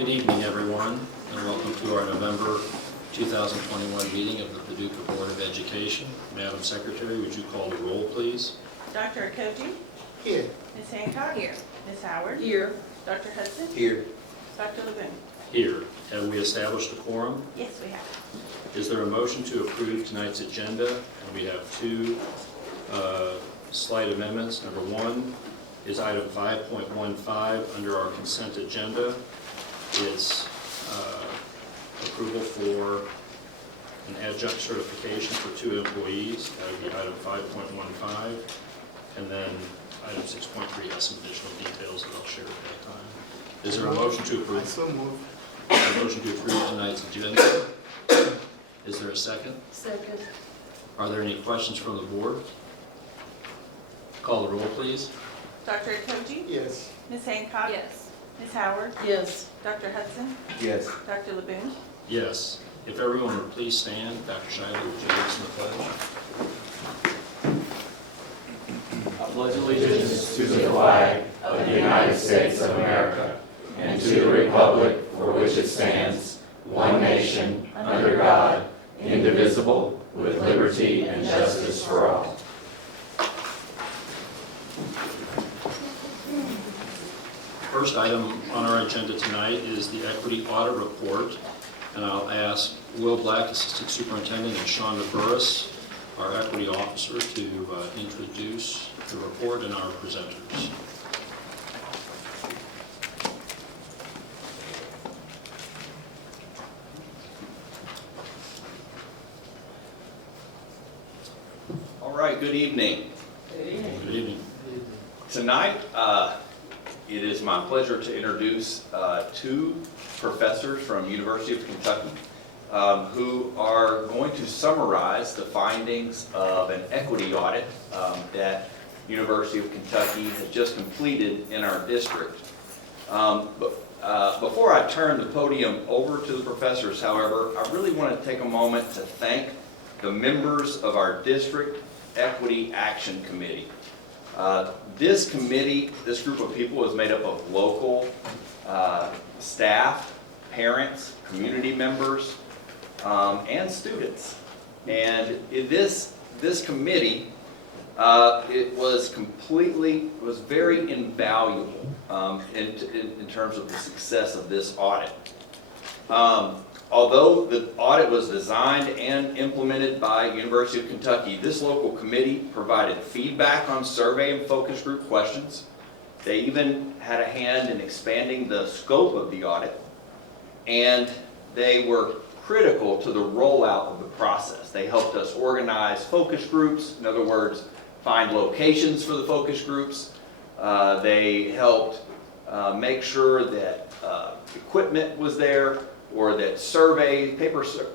Good evening, everyone, and welcome to our November 2021 meeting of the Paducah Board of Education. Madam Secretary, would you call the roll, please? Dr. Okoji? Here. Ms. Hancock? Here. Ms. Howard? Here. Dr. Hudson? Here. Dr. LeBoon? Here. Have we established a quorum? Yes, we have. Is there a motion to approve tonight's agenda? And we have two slight amendments. Number one is item 5.15 under our consent agenda. It's approval for an adjunct certification for 2 employees. That would be item 5.15. And then item 6.3 has some additional details that I'll share at that time. Is there a motion to approve? I so move. A motion to approve tonight's agenda. Is there a second? Second. Are there any questions from the board? Call the roll, please. Dr. Okoji? Yes. Ms. Hancock? Yes. Ms. Howard? Yes. Dr. Hudson? Yes. Dr. LeBoon? Yes. If everyone would please stand. Dr. Shiley, would you lead us in the pledge? I pledge allegiance to the flag of the United States of America and to the republic for which it stands, one nation, under God, indivisible, with liberty and justice for all. First item on our agenda tonight is the Equity Audit Report, and I'll ask Will Black, Assistant Superintendent, and Shonda Burris, our Equity Officer, to introduce the report and our presenters. All right, good evening. Good evening. Tonight, it is my pleasure to introduce 2 professors from University of Kentucky who are going to summarize the findings of an equity audit that University of Kentucky has just completed in our district. Before I turn the podium over to the professors, however, I really want to take a moment to thank the members of our district Equity Action Committee. This committee, this group of people is made up of local staff, parents, community members, and students. And this committee, it was very invaluable in terms of the success of this audit. Although the audit was designed and implemented by University of Kentucky, this local committee provided feedback on survey and focus group questions. They even had a hand in expanding the scope of the audit, and they were critical to the rollout of the process. They helped us organize focus groups, in other words, find locations for the focus groups. They helped make sure that equipment was there, or that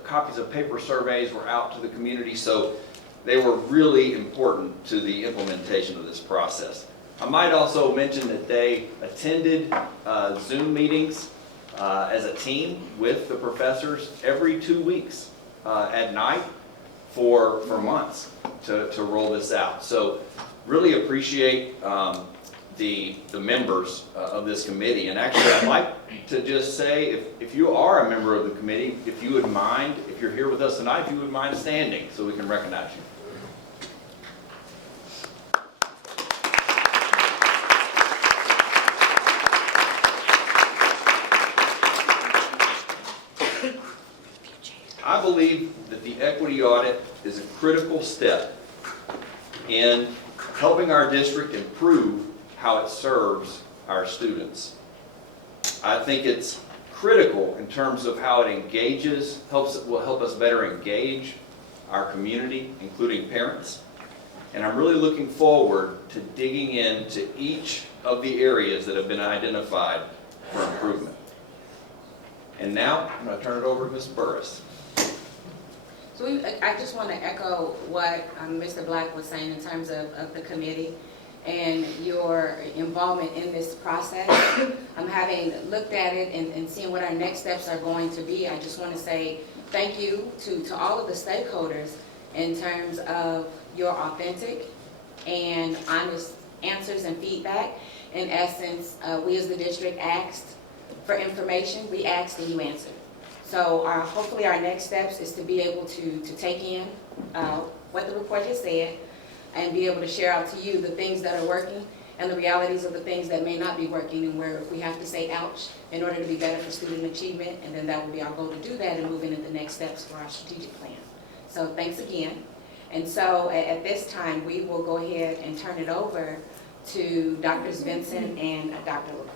copies of paper surveys were out to the community. So they were really important to the implementation of this process. I might also mention that they attended Zoom meetings as a team with the professors every 2 weeks at night for months to roll this out. So really appreciate the members of this committee. And actually, I'd like to just say, if you are a member of the committee, if you would mind, if you're here with us tonight, if you would mind standing so we can recognize you. I believe that the equity audit is a critical step in helping our district improve how it serves our students. I think it's critical in terms of how it engages, will help us better engage our community, including parents. And I'm really looking forward to digging into each of the areas that have been identified for improvement. And now, I'm going to turn it over to Ms. Burris. So I just want to echo what Mr. Black was saying in terms of the committee and your involvement in this process. Having looked at it and seeing what our next steps are going to be, I just want to say thank you to all of the stakeholders in terms of your authentic and honest answers and feedback. In essence, we as the district asked for information, we asked and you answered. So hopefully our next steps is to be able to take in what the report has said and be able to share out to you the things that are working and the realities of the things that may not be working, and where if we have to say ouch in order to be better for student achievement, and then that will be our goal to do that and move into the next steps for our strategic plan. So thanks again. And so at this time, we will go ahead and turn it over to Drs. Vincent and Dr. LaPointe.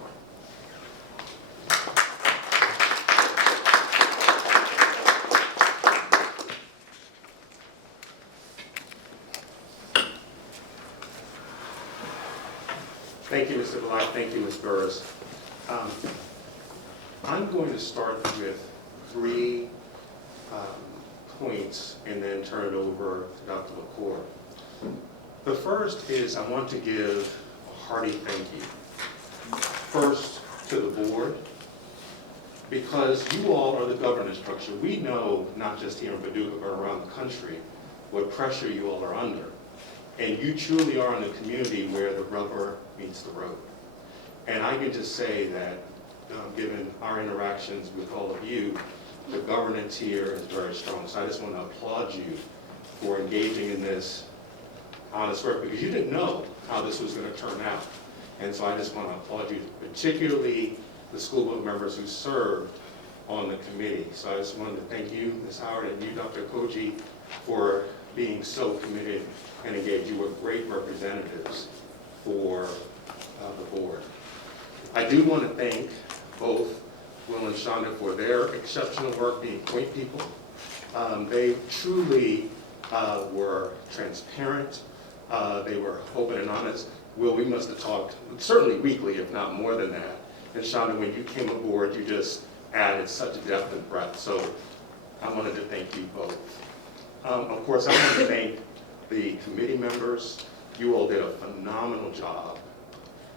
Thank you, Mr. Black. Thank you, Ms. Burris. I'm going to start with 3 points and then turn it over to Dr. LaCour. The first is I want to give a hearty thank you. First to the board, because you all are the governance structure. We know, not just here in Paducah, but around the country, what pressure you all are under. And you truly are in a community where the rubber meets the road. And I can just say that, given our interactions with all of you, the governance here is very strong. So I just want to applaud you for engaging in this honest work, because you didn't know how this was going to turn out. And so I just want to applaud you, particularly the school board members who served on the committee. So I just wanted to thank you, Ms. Howard, and you, Dr. Koji, for being so committed and engaged. You were great representatives for the board. I do want to thank both Will and Shonda for their exceptional work being point people. They truly were transparent. They were open and honest. Will, we must have talked certainly weekly, if not more than that. And Shonda, when you came aboard, you just added such depth and breadth. So I wanted to thank you both. Of course, I want to thank the committee members. You all did a phenomenal job.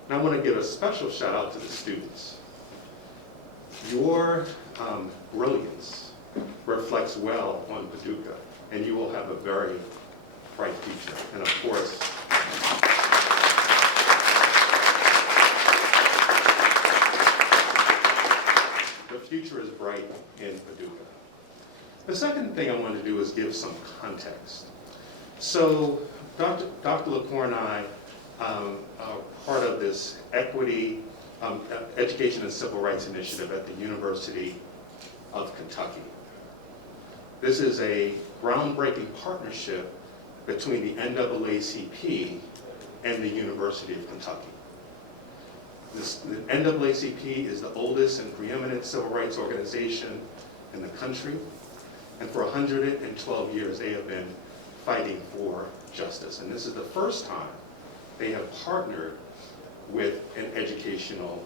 And I want to give a special shout out to the students. Your brilliance reflects well on Paducah, and you will have a very bright future. And of course, the future is bright in Paducah. The second thing I want to do is give some context. So Dr. LaCour and I are part of this Equity Education and Civil Rights Initiative at the University of Kentucky. This is a groundbreaking partnership between the NAACP and the University of Kentucky. The NAACP is the oldest and preeminent civil rights organization in the country, and for 112 years they have been fighting for justice. And this is the first time they have partnered with an educational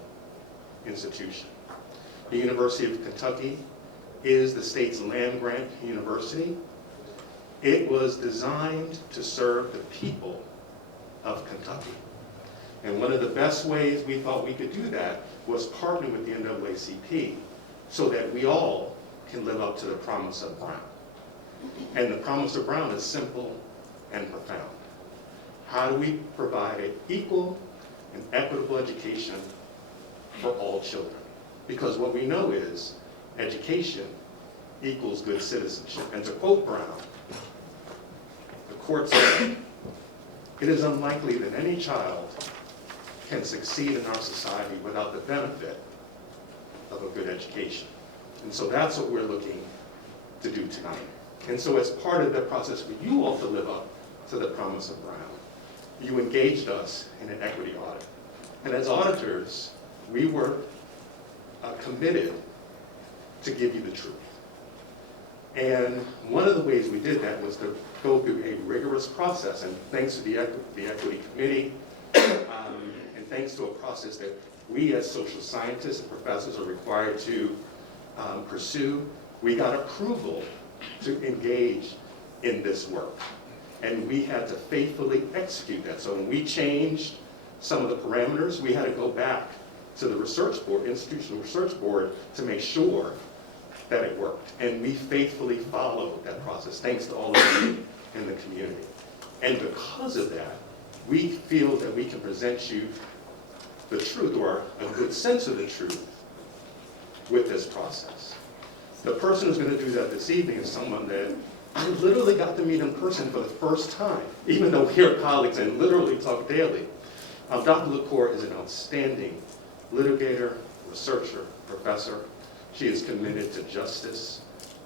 institution. The University of Kentucky is the state's land-grant university. It was designed to serve the people of Kentucky. And one of the best ways we thought we could do that was partner with the NAACP so that we all can live up to the promise of Brown. And the promise of Brown is simple and profound. How do we provide an equal and equitable education for all children? Because what we know is education equals good citizenship. And to quote Brown, the court said, "It is unlikely that any child can succeed in our society without the benefit of a good education." And so that's what we're looking to do tonight. And so as part of the process for you all to live up to the promise of Brown, you engaged us in an equity audit. And as auditors, we were committed to give you the truth. And one of the ways we did that was to go through a rigorous process, and thanks to the Equity Committee, and thanks to a process that we as social scientists and professors are required to pursue, we got approval to engage in this work. And we had to faithfully execute that. So when we changed some of the parameters, we had to go back to the research board, institutional research board, to make sure that it worked. And we faithfully followed that process, thanks to all of you in the community. And because of that, we feel that we can present you the truth, or a good sense of the truth, with this process. The person who's going to do that this evening is someone that I literally got to meet in person for the first time, even though we are colleagues and literally talk daily. Dr. LaCour is an outstanding litigator, researcher, professor. She is committed to justice,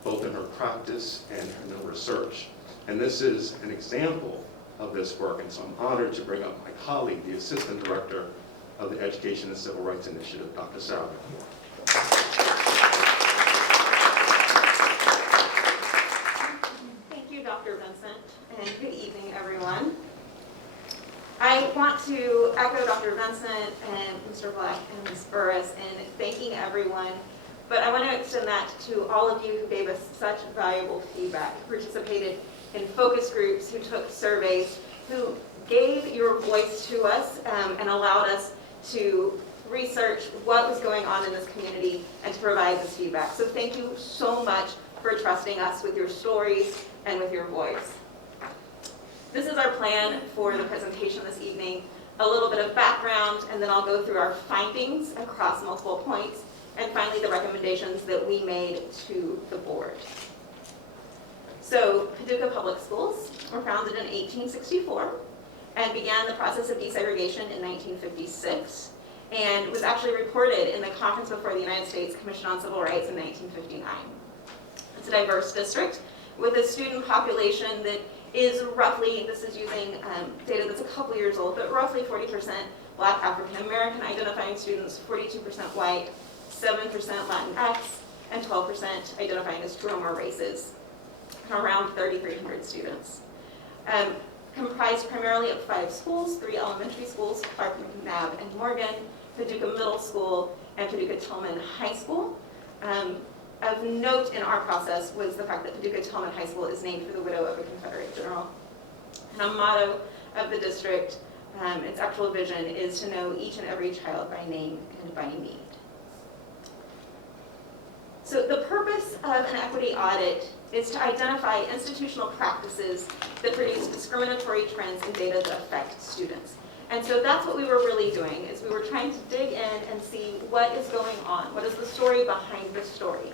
both in her practice and in her research. And this is an example of this work, and so I'm honored to bring up my colleague, the Assistant Director of the Education and Civil Rights Initiative, Dr. Sarah LaCour. Thank you, Dr. Vincent, and good evening, everyone. I want to echo Dr. Vincent and Mr. Black and Ms. Burris in thanking everyone, but I want to extend that to all of you who gave us such valuable feedback, who participated in focus groups, who took surveys, who gave your voice to us and allowed us to research what was going on in this community and to provide this feedback. So thank you so much for trusting us with your stories and with your voice. This is our plan for the presentation this evening, a little bit of background, and then I'll go through our findings across multiple points, and finally the recommendations that we made to the board. So Paducah Public Schools were founded in 1864 and began the process of desegregation in 1956, and was actually reported in the Conference before the United States Commission on Civil Rights in 1959. It's a diverse district with a student population that is roughly, this is using data that's a couple years old, but roughly 40% Black African American identifying students, 42% white, 7% Latinx, and 12% identifying as two or more races, around 3,300 students. Comprised primarily of 5 schools, 3 elementary schools, Clark, McNabb, and Morgan, Paducah Middle School, and Paducah Tillman High School. Of note in our process was the fact that Paducah Tillman High School is named for the widow of a Confederate general. And a motto of the district, its actual vision, is to know each and every child by name and by need. So the purpose of an equity audit is to identify institutional practices that produce discriminatory trends and data that affect students. And so that's what we were really doing, is we were trying to dig in and see what is going on, what is the story behind the story.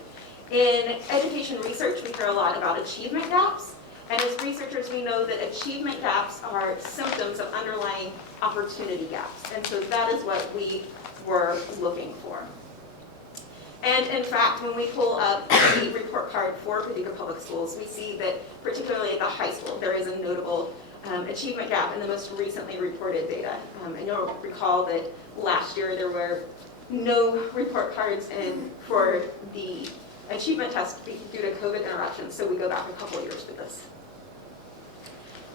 In education research, we hear a lot about achievement gaps, and as researchers, we know that achievement gaps are symptoms of underlying opportunity gaps, and so that is what we were looking for. And in fact, when we pull up the report card for Paducah Public Schools, we see that particularly at the high school, there is a notable achievement gap in the most recently reported data. And you'll recall that last year there were no report cards in for the achievement test due to COVID interruptions, so we go back a couple years with this.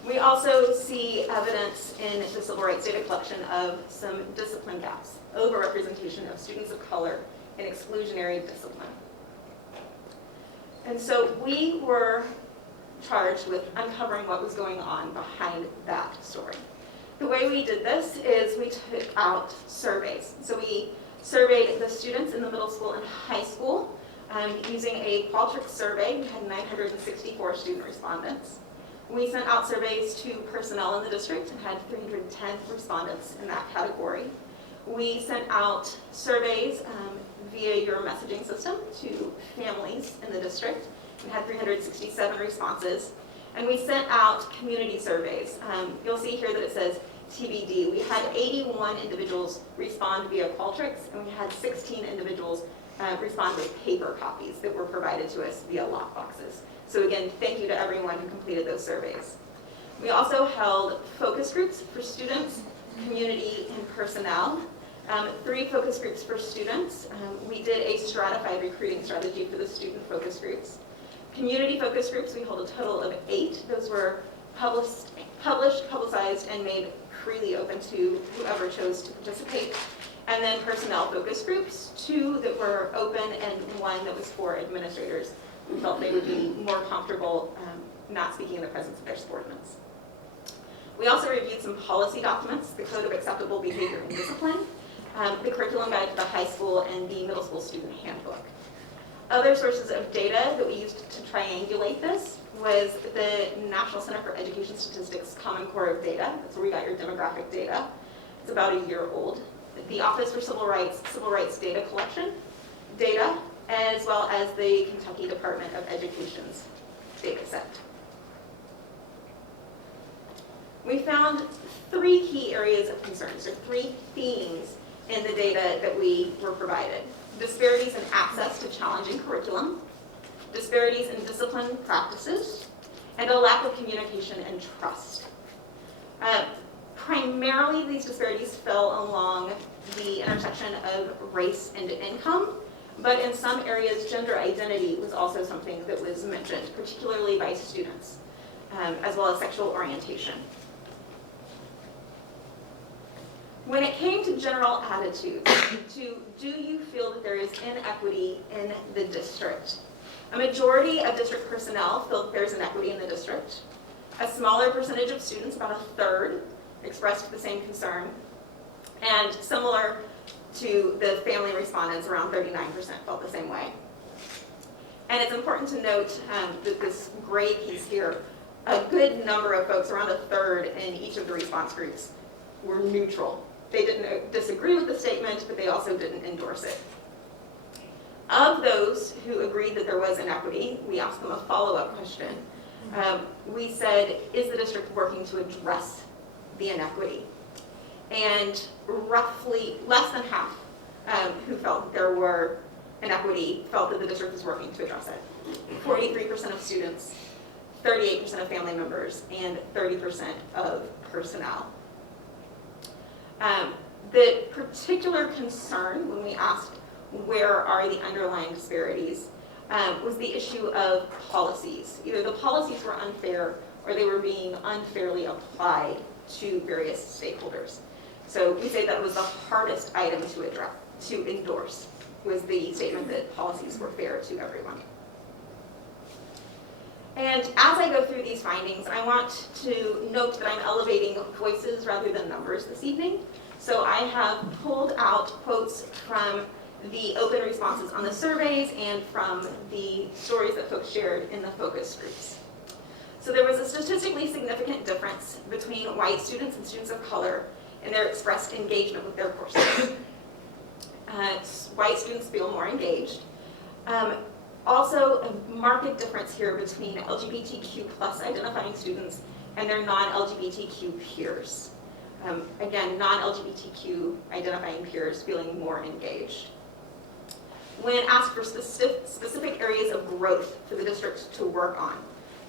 We also see evidence in the civil rights data collection of some discipline gaps, overrepresentation of students of color in exclusionary discipline. And so we were charged with uncovering what was going on behind that story. The way we did this is we took out surveys. So we surveyed the students in the middle school and high school using a Qualtrics survey. We had 964 student respondents. We sent out surveys to personnel in the district and had 310 respondents in that category. We sent out surveys via your messaging system to families in the district and had 367 responses. And we sent out community surveys. You'll see here that it says TBD. We had 81 individuals respond via Qualtrics, and we had 16 individuals respond with paper copies that were provided to us via lockboxes. So again, thank you to everyone who completed those surveys. We also held focus groups for students, community, and personnel. 3 focus groups for students. We did a stratified recruiting strategy for the student focus groups. Community focus groups, we hold a total of 8. Those were published, publicized, and made freely open to whoever chose to participate. And then personnel focus groups, 2 that were open and 1 that was for administrators who felt they would be more comfortable not speaking in the presence of their subordinates. We also reviewed some policy documents, the Code of Acceptable Behavior and Discipline, the curriculum guide to the high school, and the middle school student handbook. Other sources of data that we used to triangulate this was the National Center for Education Statistics Common Core of Data. That's where we got your demographic data. It's about a year old. The Office for Civil Rights Data Collection, data, as well as the Kentucky Department of Education's data set. We found 3 key areas of concern, so 3 themes in the data that we were provided. Disparities in access to challenging curriculum, disparities in discipline practices, and a lack of communication and trust. Primarily, these disparities fell along the intersection of race and income, but in some areas, gender identity was also something that was mentioned, particularly by students, as well as sexual orientation. When it came to general attitudes, to do you feel that there is inequity in the district? A majority of district personnel feel that there's inequity in the district. A smaller percentage of students, about a third, expressed the same concern. And similar to the family respondents, around 39% felt the same way. And it's important to note that this gray piece here, a good number of folks, around a third in each of the response groups, were neutral. They didn't disagree with the statement, but they also didn't endorse it. Of those who agreed that there was inequity, we asked them a follow-up question. We said, is the district working to address the inequity? And roughly less than half who felt that there were inequity felt that the district was working to address it. 43% of students, 38% of family members, and 30% of personnel. The particular concern when we asked where are the underlying disparities was the issue of policies. Either the policies were unfair or they were being unfairly applied to various stakeholders. So we say that was the hardest item to address, to endorse, was the statement that policies were fair to everyone. And as I go through these findings, I want to note that I'm elevating voices rather than numbers this evening. So I have pulled out quotes from the open responses on the surveys and from the stories that folks shared in the focus groups. So there was a statistically significant difference between white students and students of color in their expressed engagement with their courses. White students feel more engaged. Also, a marked difference here between LGBTQ plus identifying students and their non-LGBTQ peers. Again, non-LGBTQ identifying peers feeling more engaged. When asked for specific areas of growth for the district to work on,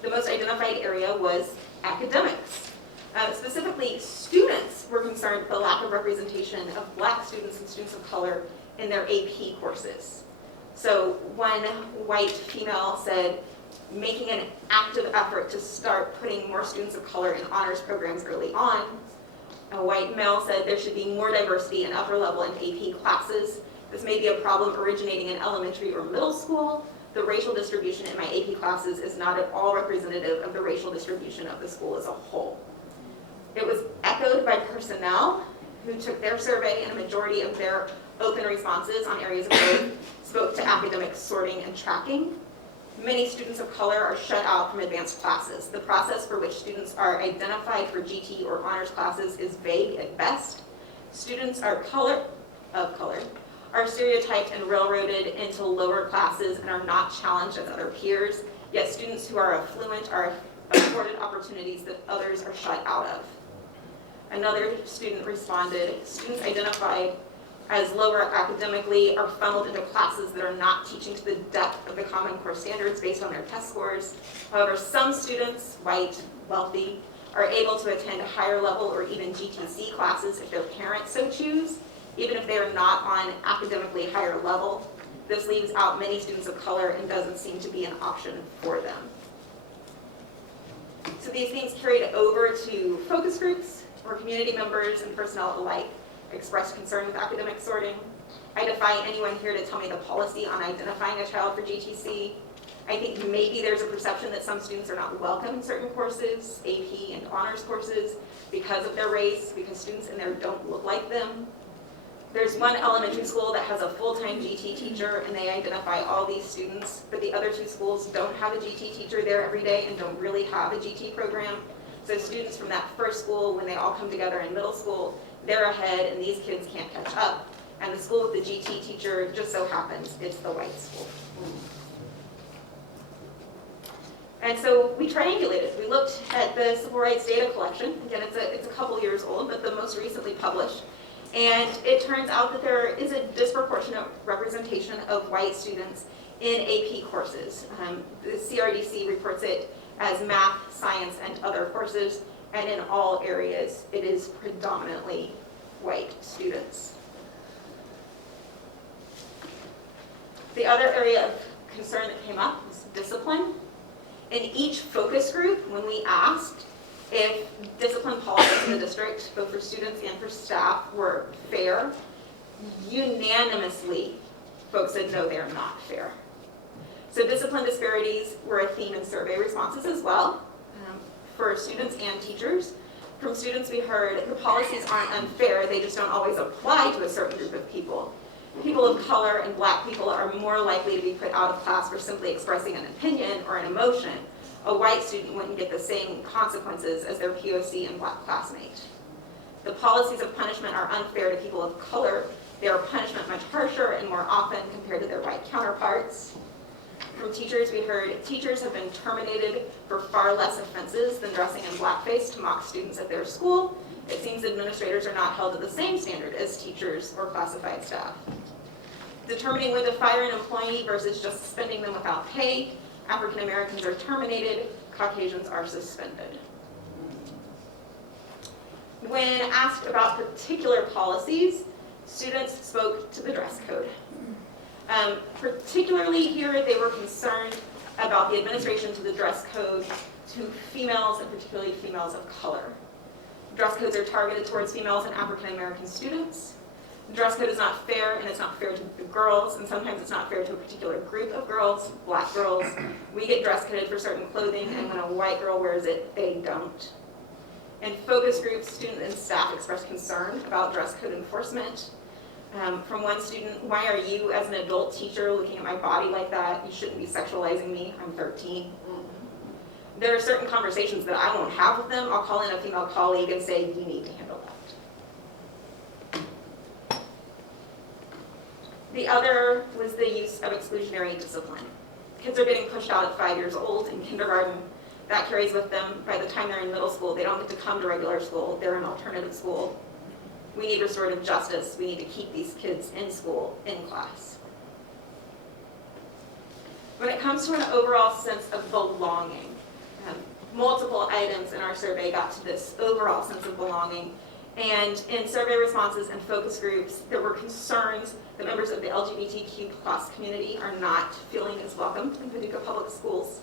the most identified area was academics. Specifically, students were concerned with the lack of representation of Black students and students of color in their AP courses. So one white female said, making an active effort to start putting more students of color in honors programs early on. A white male said there should be more diversity in upper level and AP classes. This may be a problem originating in elementary or middle school. The racial distribution in my AP classes is not at all representative of the racial distribution of the school as a whole. It was echoed by personnel who took their survey, and a majority of their open responses on areas of growth spoke to academic sorting and tracking. Many students of color are shut out from advanced classes. The process for which students are identified for GT or honors classes is vague at best. Students of color are stereotyped and railroaded into lower classes and are not challenged as other peers, yet students who are affluent are afforded opportunities that others are shut out of. Another student responded, students identified as lower academically are funneled into classes that are not teaching to the depth of the Common Core standards based on their test scores. However, some students, white, wealthy, are able to attend a higher level or even GTC classes if their parents so choose, even if they are not on academically higher level. This leaves out many students of color and doesn't seem to be an option for them. So these things carried over to focus groups, where community members and personnel alike expressed concern with academic sorting. I defy anyone here to tell me the policy on identifying a child for GTC. I think maybe there's a perception that some students are not welcome in certain courses, AP and honors courses, because of their race, because students in there don't look like them. There's one elementary school that has a full-time GT teacher and they identify all these students, but the other two schools don't have a GT teacher there every day and don't really have a GT program. So students from that first school, when they all come together in middle school, they're ahead and these kids can't catch up. And the school school with the GT teacher just so happens it's the white school. And so we triangulated. We looked at the civil rights data collection. Again, it's a couple years old, but the most recently published. And it turns out that there is a disproportionate representation of white students in AP courses. The CRDC reports it as math, science, and other courses, and in all areas, it is predominantly white students. The other area of concern that came up was discipline. In each focus group, when we asked if discipline policies in the district, both for students and for staff, were fair, unanimously, folks said no, they are not fair. So discipline disparities were a theme in survey responses as well, for students and teachers. From students we heard the policies aren't unfair, they just don't always apply to a certain group of people. People of color and black people are more likely to be put out of class for simply expressing an opinion or an emotion. A white student wouldn't get the same consequences as their POC and black classmate. The policies of punishment are unfair to people of color. They are punishment much harsher and more often compared to their white counterparts. From teachers we heard teachers have been terminated for far less offenses than dressing in blackface to mock students at their school. It seems administrators are not held to the same standard as teachers or classified staff. Determining when to fire an employee versus just suspending them without pay, African Americans are terminated, Caucasians are suspended. When asked about particular policies, students spoke to the dress code. Particularly here, they were concerned about the administration to the dress code to females, and particularly females of color. Dress codes are targeted towards females and African American students. The dress code is not fair, and it's not fair to the girls, and sometimes it's not fair to a particular group of girls, black girls. We get dress coded for certain clothing, and when a white girl wears it, they don't. In focus groups, students and staff expressed concern about dress code enforcement. From one student, why are you as an adult teacher looking at my body like that? You shouldn't be sexualizing me, I'm 13. There are certain conversations that I won't have with them. I'll call in a female colleague and say, you need to handle that. The other was the use of exclusionary discipline. Kids are getting pushed out at 5 years old in kindergarten. That carries with them by the time they're in middle school. They don't get to come to regular school. They're in alternative school. We need restorative justice. We need to keep these kids in school, in class. When it comes to an overall sense of belonging, multiple items in our survey got to this overall sense of belonging. And in survey responses and focus groups, there were concerns that members of the LGBTQ+ community are not feeling as welcome in Paducah Public Schools.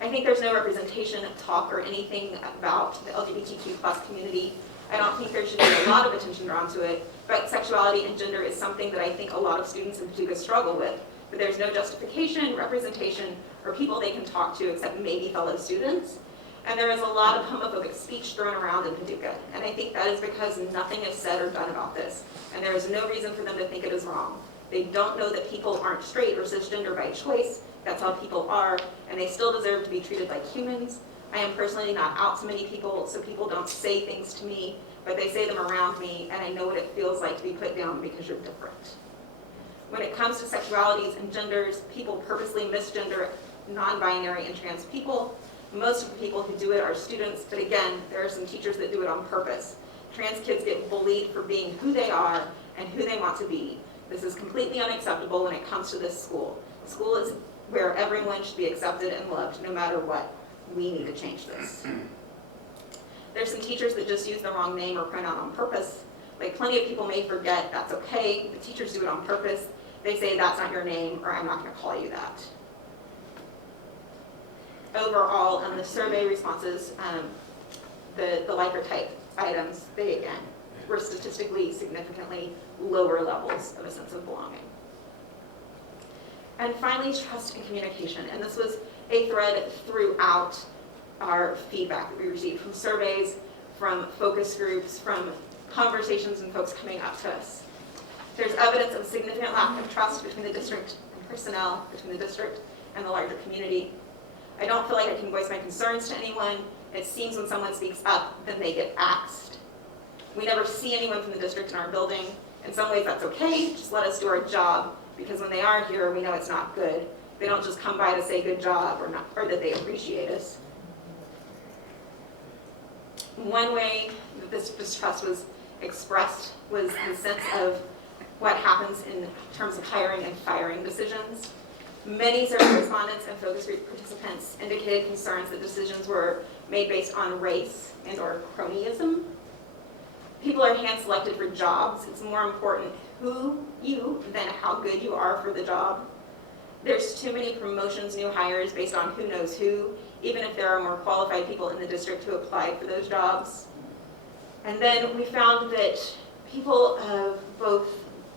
I think there's no representation, talk, or anything about the LGBTQ+ community. I don't think there should be a lot of attention drawn to it, but sexuality and gender is something that I think a lot of students in Paducah struggle with. But there's no justification, representation, or people they can talk to except maybe fellow students. And there is a lot of homophobic speech thrown around in Paducah. And I think that is because nothing is said or done about this. And there is no reason for them to think it is wrong. They don't know that people aren't straight or cisgender by choice. That's how people are, and they still deserve to be treated like humans. I am personally not out to many people, so people don't say things to me, but they say them around me, and I know what it feels like to be put down because you're different. When it comes to sexualities and genders, people purposely misgender non-binary and trans people. Most of the people who do it are students, but again, there are some teachers that do it on purpose. Trans kids get bullied for being who they are and who they want to be. This is completely unacceptable when it comes to this school. School is where everyone should be accepted and loved no matter what. We need to change this. There's some teachers that just use the wrong name or pronoun on purpose. Like, plenty of people may forget, that's okay. The teachers do it on purpose. They say that's not your name, or I'm not going to call you that. Overall, in the survey responses, the liker type items, they again were statistically significantly lower levels of a sense of belonging. And finally, trust and communication. And this was a thread throughout our feedback that we received from surveys, from focus groups, from conversations and folks coming up to us. There's evidence of a significant lack of trust between the district and personnel, between the district and the larger community. I don't feel like I can voice my concerns to anyone. It seems when someone speaks up, then they get axed. We never see anyone from the district in our building. In some ways, that's okay, just let us do our job, because when they are here, we know it's not good. They don't just come by to say good job or that they appreciate us. One way that this distrust was expressed was the sense of what happens in terms of hiring and firing decisions. Many survey respondents and focus group participants indicated concerns that decisions were made based on race and or cronyism. People are hand-selected for jobs. It's more important who you than how good you are for the job. There's too many promotions, new hires based on who knows who, even if there are more qualified people in the district who applied for those jobs. And then we found that people of both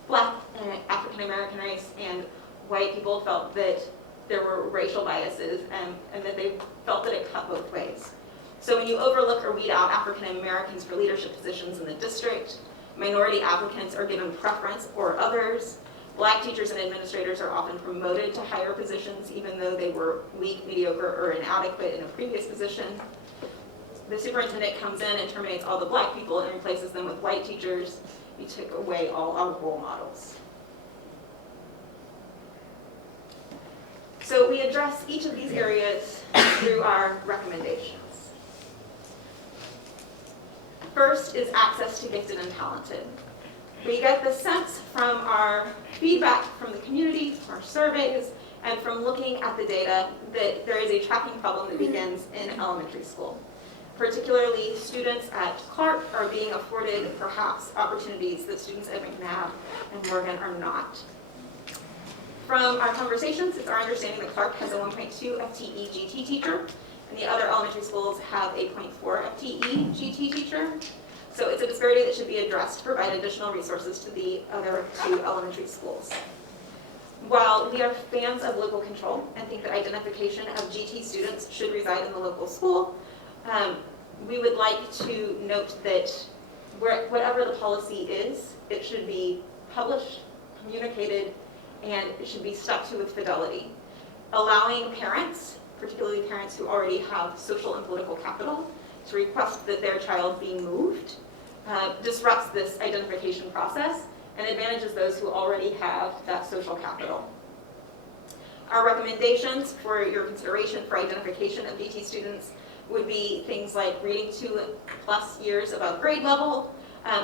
Black and African American race and white people felt that there were racial biases and that they felt that it cut both ways. So when you overlook or weed out African Americans for leadership positions in the district, minority applicants are given preference or others. Black teachers and administrators are often promoted to higher positions even though they were weak, mediocre, or inadequate in a previous position. The superintendent comes in and terminates all the Black people and replaces them with white teachers. You took away all our role models. So we address each of these areas through our recommendations. First is access to gifted and talented. We get the sense from our feedback from the community, our surveys, and from looking at the data that there is a tracking problem that begins in elementary school. Particularly, students at Clark are being afforded perhaps opportunities that students at McNabb and Morgan are not. From our conversations, it's our understanding that Clark has a 1.2 FTE GT teacher, and the other elementary schools have a 0.4 FTE GT teacher. So it's a disparity that should be addressed to provide additional resources to the other two elementary schools. While we are fans of local control and think that identification of GT students should reside in the local school, we would like to note that whatever the policy is, it should be published, communicated, and it should be stuck to with fidelity. Allowing parents, particularly parents who already have social and political capital, to request that their child be moved disrupts this identification process and advantages those who already have that social capital. Our recommendations for your consideration for identification of GT students would be things like reading 2+ years above grade level,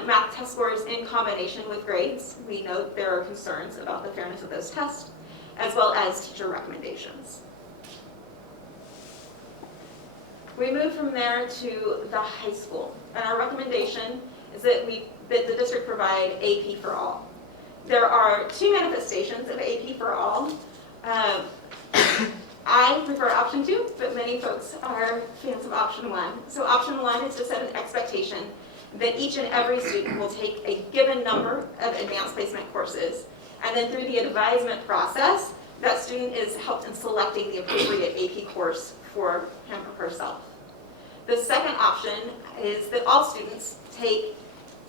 math test scores in combination with grades. We note there are concerns about the fairness of those tests, as well as teacher recommendations. We move from there to the high school, and our recommendation is that the district provide AP for all. There are two manifestations of AP for all. I prefer option 2, but many folks are fans of option 1. So option 1 is to set an expectation that each and every student will take a given number of advanced placement courses, and then through the advisement process, that student is helped in selecting the appropriate AP course for him or herself. The second option is that all students take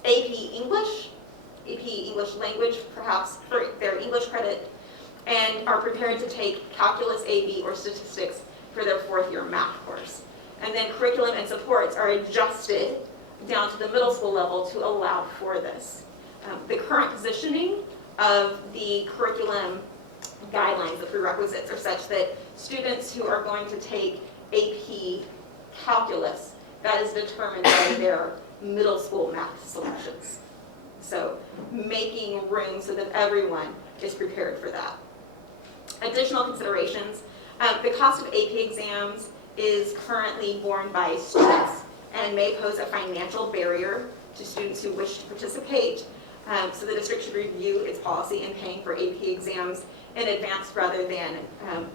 AP English language, perhaps for their English credit, and are prepared to take calculus AB or statistics for their 4th year math course. And then curriculum and supports are adjusted down to the middle school level to allow for this. The current positioning of the curriculum guidelines, the prerequisites, are such that students who are going to take AP calculus, that is determined by their middle school math selections. So making room so that everyone is prepared for that. Additional considerations, the cost of AP exams is currently borne by students and may pose a financial barrier to students who wish to participate. So the district should review its policy in paying for AP exams in advance rather than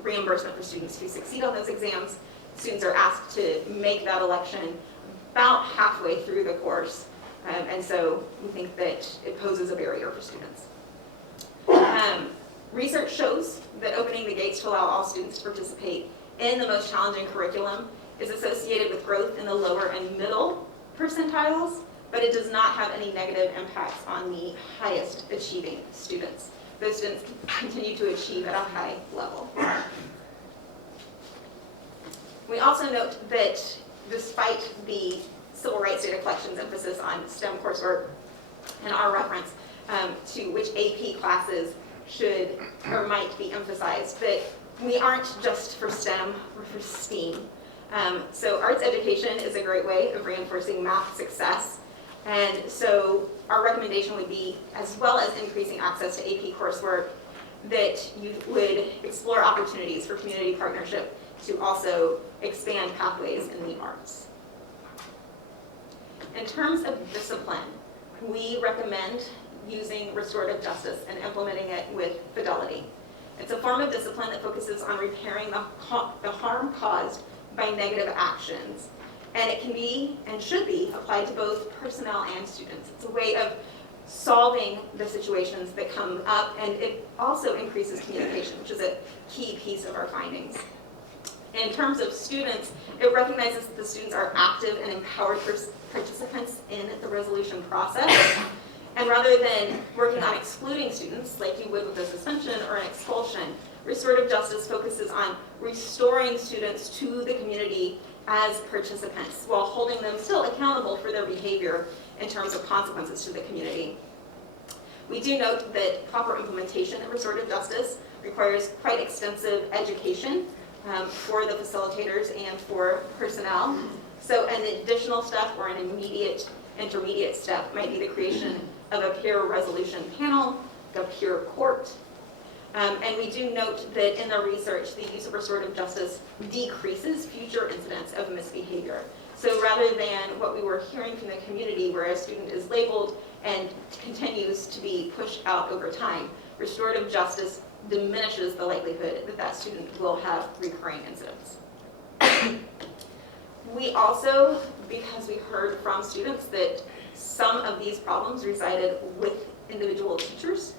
reimbursement for students who succeed on those exams. Students are asked to make that election about halfway through the course, and so we think that it poses a barrier for students. Research shows that opening the gates to allow all students to participate in the most challenging curriculum is associated with growth in the lower and middle percentiles, but it does not have any negative impacts on the highest achieving students. Those students continue to achieve at a high level. We also note that despite the civil rights data collection's emphasis on STEM coursework and our reference, to which AP classes should or might be emphasized, but we aren't just for STEM or for STEAM. So arts education is a great way of reinforcing math success. And so our recommendation would be, as well as increasing access to AP coursework, that you would explore opportunities for community partnership to also expand pathways in the arts. In terms of discipline, we recommend using restorative justice and implementing it with fidelity. It's a form of discipline that focuses on repairing the harm caused by negative actions. And it can be and should be applied to both personnel and students. It's a way of solving the situations that come up, and it also increases communication, which is a key piece of our findings. In terms of students, it recognizes that the students are active and empowered participants in the resolution process. And rather than working on excluding students, like you would with a suspension or an expulsion, restorative justice focuses on restoring students to the community as participants while holding them still accountable for their behavior in terms of consequences to the community. We do note that proper implementation of restorative justice requires quite extensive education for the facilitators and for personnel. So an additional step or an intermediate step might be the creation of a peer resolution panel, a peer court. And we do note that in the research, the use of restorative justice decreases future incidents of misbehavior. So rather than what we were hearing from the community, where a student is labeled and continues to be pushed out over time, restorative justice diminishes the likelihood that that student will have recurring incidents. We also, because we heard from students that some of these problems resided with individual teachers,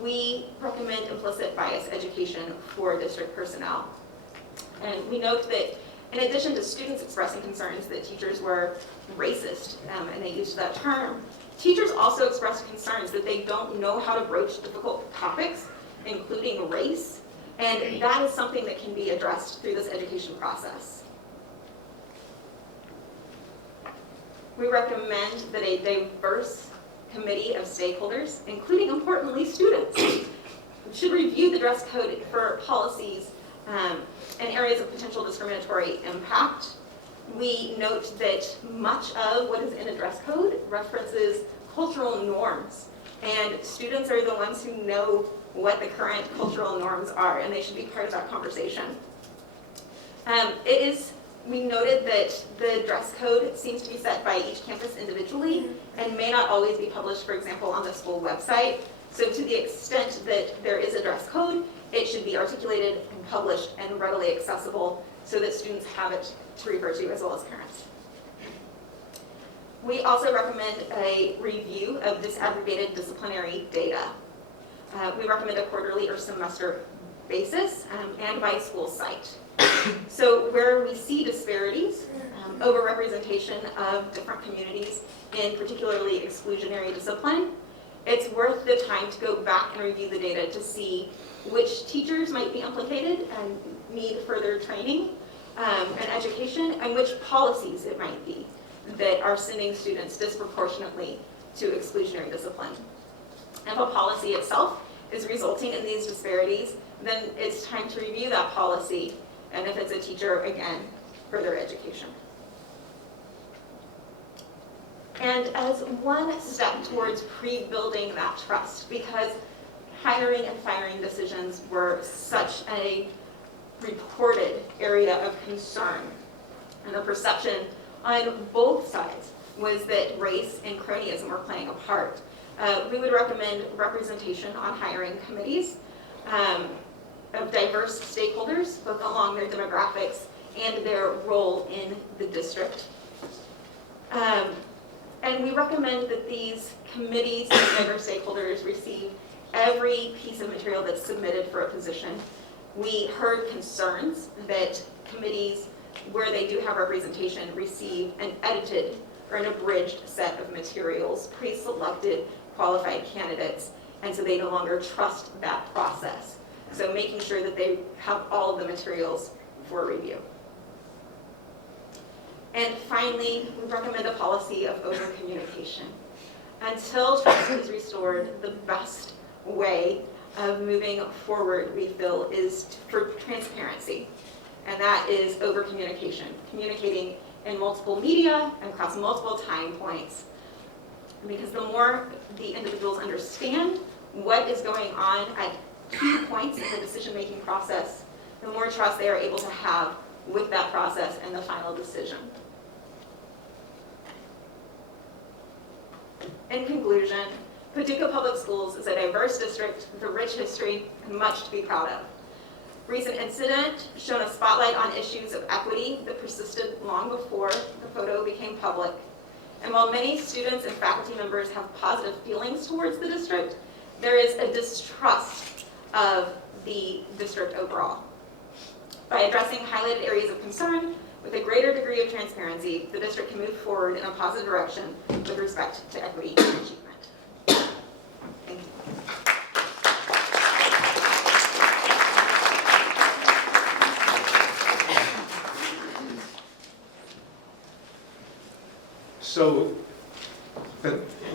we recommend implicit bias education for district personnel. And we note that in addition to students expressing concerns that teachers were racist, and they used that term, teachers also expressed concerns that they don't know how to broach difficult topics, including race, and that is something that can be addressed through this education process. We recommend that a diverse committee of stakeholders, including importantly students, should review the dress code for policies and areas of potential discriminatory impact. We note that much of what is in a dress code references cultural norms, and students are the ones who know what the current cultural norms are, and they should be part of that conversation. We noted that the dress code seems to be set by each campus individually and may not always be published, for example, on the school website. So to the extent that there is a dress code, it should be articulated and published and readily accessible so that students have it to refer to as well as parents. We also recommend a review of disaggregated disciplinary data. We recommend a quarterly or semester basis and by school site. So where we see disparities, overrepresentation of different communities in particularly exclusionary discipline, it's worth the time to go back and review the data to see which teachers might be implicated and need further training and education, and which policies it might be that are sending students disproportionately to exclusionary discipline. If a policy itself is resulting in these disparities, then it's time to review that policy. And if it's a teacher, again, further education. And as one step towards pre-building that trust, because hiring and firing decisions were such a reported area of concern, and the perception on both sides was that race and cronyism were playing a part, we would recommend representation on hiring committees of diverse stakeholders, both along their demographics and their role in the district. And we recommend that these committees of diverse stakeholders receive every piece of material that's submitted for a position. We heard concerns that committees where they do have representation receive an edited or an abridged set of materials, pre-selected qualified candidates, and so they no longer trust that process. So making sure that they have all of the materials for review. And finally, we recommend a policy of open communication. Until trust is restored, the best way of moving forward, we feel, is for transparency. And that is over communication, communicating in multiple media and across multiple time points. Because the more the individuals understand what is going on at key points in the decision-making process, the more trust they are able to have with that process and the final decision. In conclusion, Paducah Public Schools is a diverse district with a rich history and much to be proud of. Recent incident shone a spotlight on issues of equity that persisted long before the photo became public. And while many students and faculty members have positive feelings towards the district, there is a distrust of the district overall. By addressing highlighted areas of concern with a greater degree of transparency, the district can move forward in a positive direction with respect to equity and achievement. Thank you. So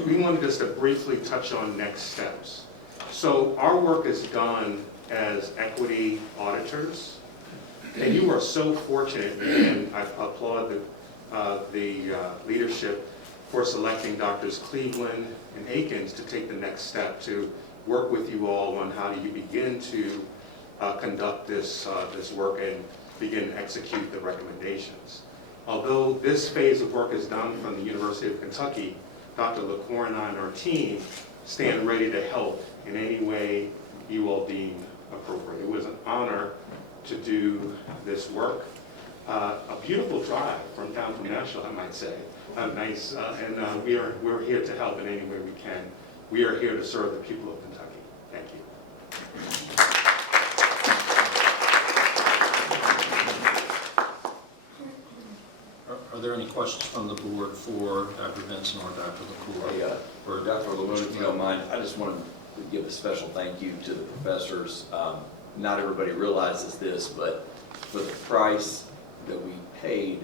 we wanted just to briefly touch on next steps. So our work is done as equity auditors, and you are so fortunate, and I applaud the leadership for selecting Drs. Cleveland and Akins to take the next step to work with you all on how do you begin to conduct this work and begin to execute the recommendations. Although this phase of work is done from the University of Kentucky, Dr. LaCour and I and our team stand ready to help in any way you all deem appropriate. It was an honor to do this work. A beautiful drive from down from Nashville, I might say. Nice, and we're here to help in any way we can. We are here to serve the people of Kentucky. Thank you. Are there any questions from the board for Dr. Benson or Dr. LaCour? Hey, Or Dr. LaLuna, if you don't mind, I just want to give a special thank you to the professors. Not everybody realizes this, but for the price that we paid,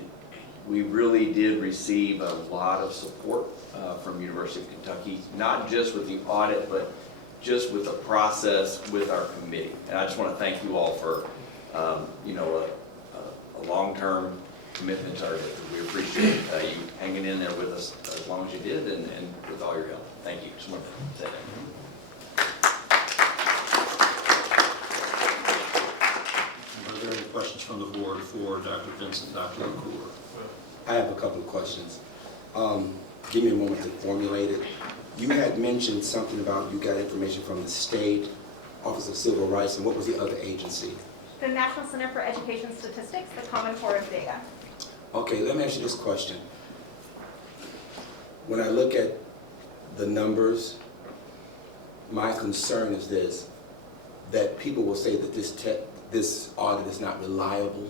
we really did receive a lot of support from University of Kentucky, not just with the audit, but just with the process with our committee. And I just want to thank you all for, a long-term commitment to our district. We appreciate you hanging in there with us as long as you did and with all your help. Thank you. Just want to say that. Are there any questions from the board for Dr. Benson, Dr. LaCour? I have a couple of questions. Give me a moment to formulate it. You had mentioned something about you got information from the State Office of Civil Rights, and what was the other agency? The National Center for Education Statistics, the Common Core of Data. Okay, let me ask you this question. When I look at the numbers, my concern is this, that people will say that this audit is not reliable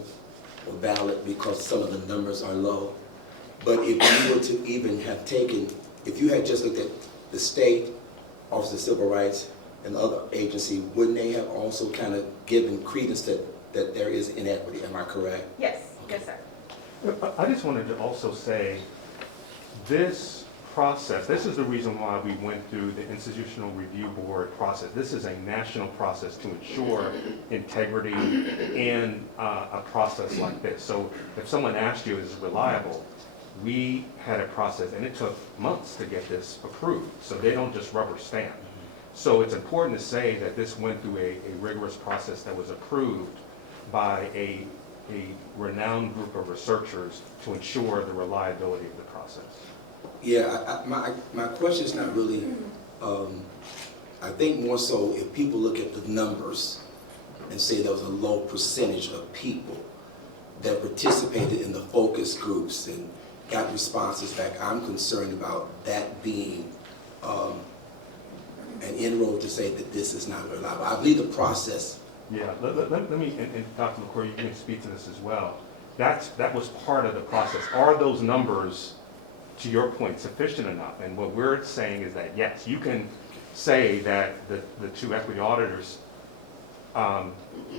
or valid because some of the numbers are low. But if you were to even have taken, if you had just looked at the State Office of Civil Rights and the other agency, wouldn't they have also kind of given credence that there is inequity? Am I correct? Yes, yes, sir. I just wanted to also say, this process, this is the reason why we went through the Institutional Review Board process. This is a national process to ensure integrity in a process like this. So if someone asked you, is it reliable? We had a process, and it took months to get this approved, so they don't just rubber stamp. So it's important to say that this went through a rigorous process that was approved by a renowned group of researchers to ensure the reliability of the process. Yeah, my question is not really, I think more so if people look at the numbers and say there was a low percentage of people that participated in the focus groups and got responses back, I'm concerned about that being an inroad to say that this is not reliable. I believe the process. Yeah, let me, and Dr. LaCour, you can speak to this as well. That was part of the process. Are those numbers, to your point, sufficient enough? And what we're saying is that, yes, you can say that the two equity auditors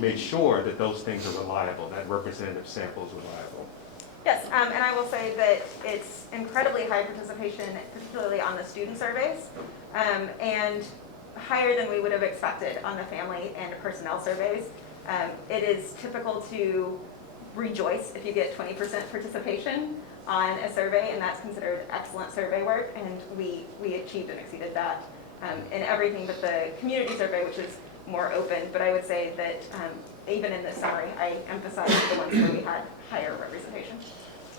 made sure that those things are reliable, that representative sample is reliable. Yes, and I will say that it's incredibly high participation, particularly on the student surveys, and higher than we would have expected on the family and personnel surveys. It is typical to rejoice if you get 20% participation on a survey, and that's considered excellent survey work, and we achieved and exceeded that in everything but the community survey, which is more open. But I would say that even in this summary, I emphasized the ones where we had higher representation.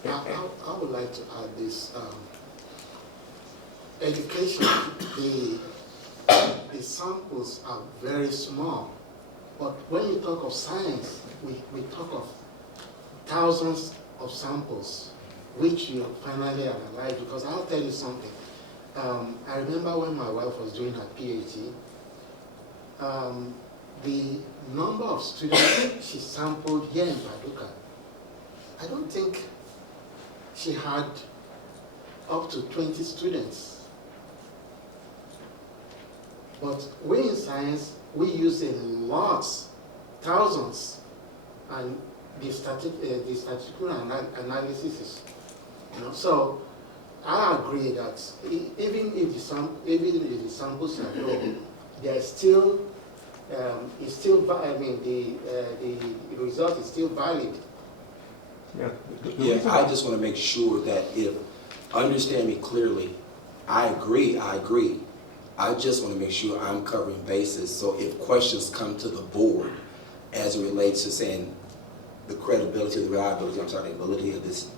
I would like to add this. Education, the samples are very small, but when you talk of science, we talk of thousands of samples, which you finally analyze. Because I'll tell you something. I remember when my wife was doing her PhD, the number of students she sampled here in Paducah, I don't think she had up to 20 students. But we in science, we use a lot, thousands, and the statistical analysis is, so I agree that even if the samples are low, there's still, the result is still valid. Yeah, I just want to make sure that if, understand me clearly, I agree. I just want to make sure I'm covering bases, so if questions come to the board as it relates to saying the credibility, the reliability, the validity of this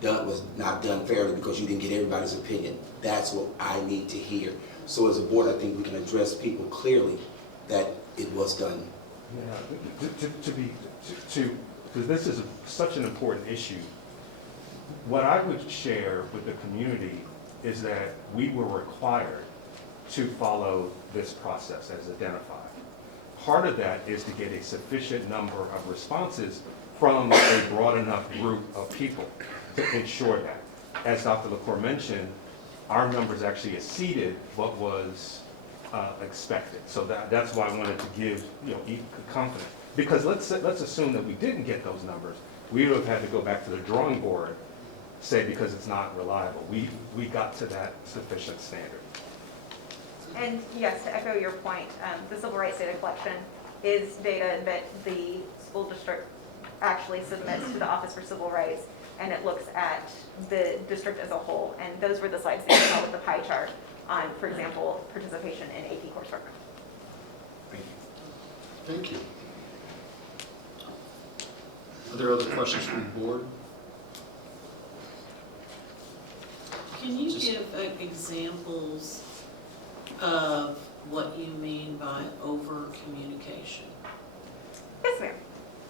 was not done fairly because you didn't get everybody's opinion, that's what I need to hear. So as a board, I think we can address people clearly that it was done. Yeah, because this is such an important issue. What I would share with the community is that we were required to follow this process as identified. Part of that is to get a sufficient number of responses from a broad enough group of people to ensure that. As Dr. LaCour mentioned, our numbers actually exceeded what was expected. So that's why I wanted to give confidence. Because let's assume that we didn't get those numbers, we would have had to go back to the drawing board, say because it's not reliable. We got to that sufficient standard. And yes, to echo your point, the civil rights data collection is data that the school district actually submits to the Office for Civil Rights, and it looks at the district as a whole. And those were the slides that you saw with the pie chart on, for example, participation in AP coursework. Thank you. Are there other questions from the board? Can you give examples of what you mean by over-communication? Yes, ma'am.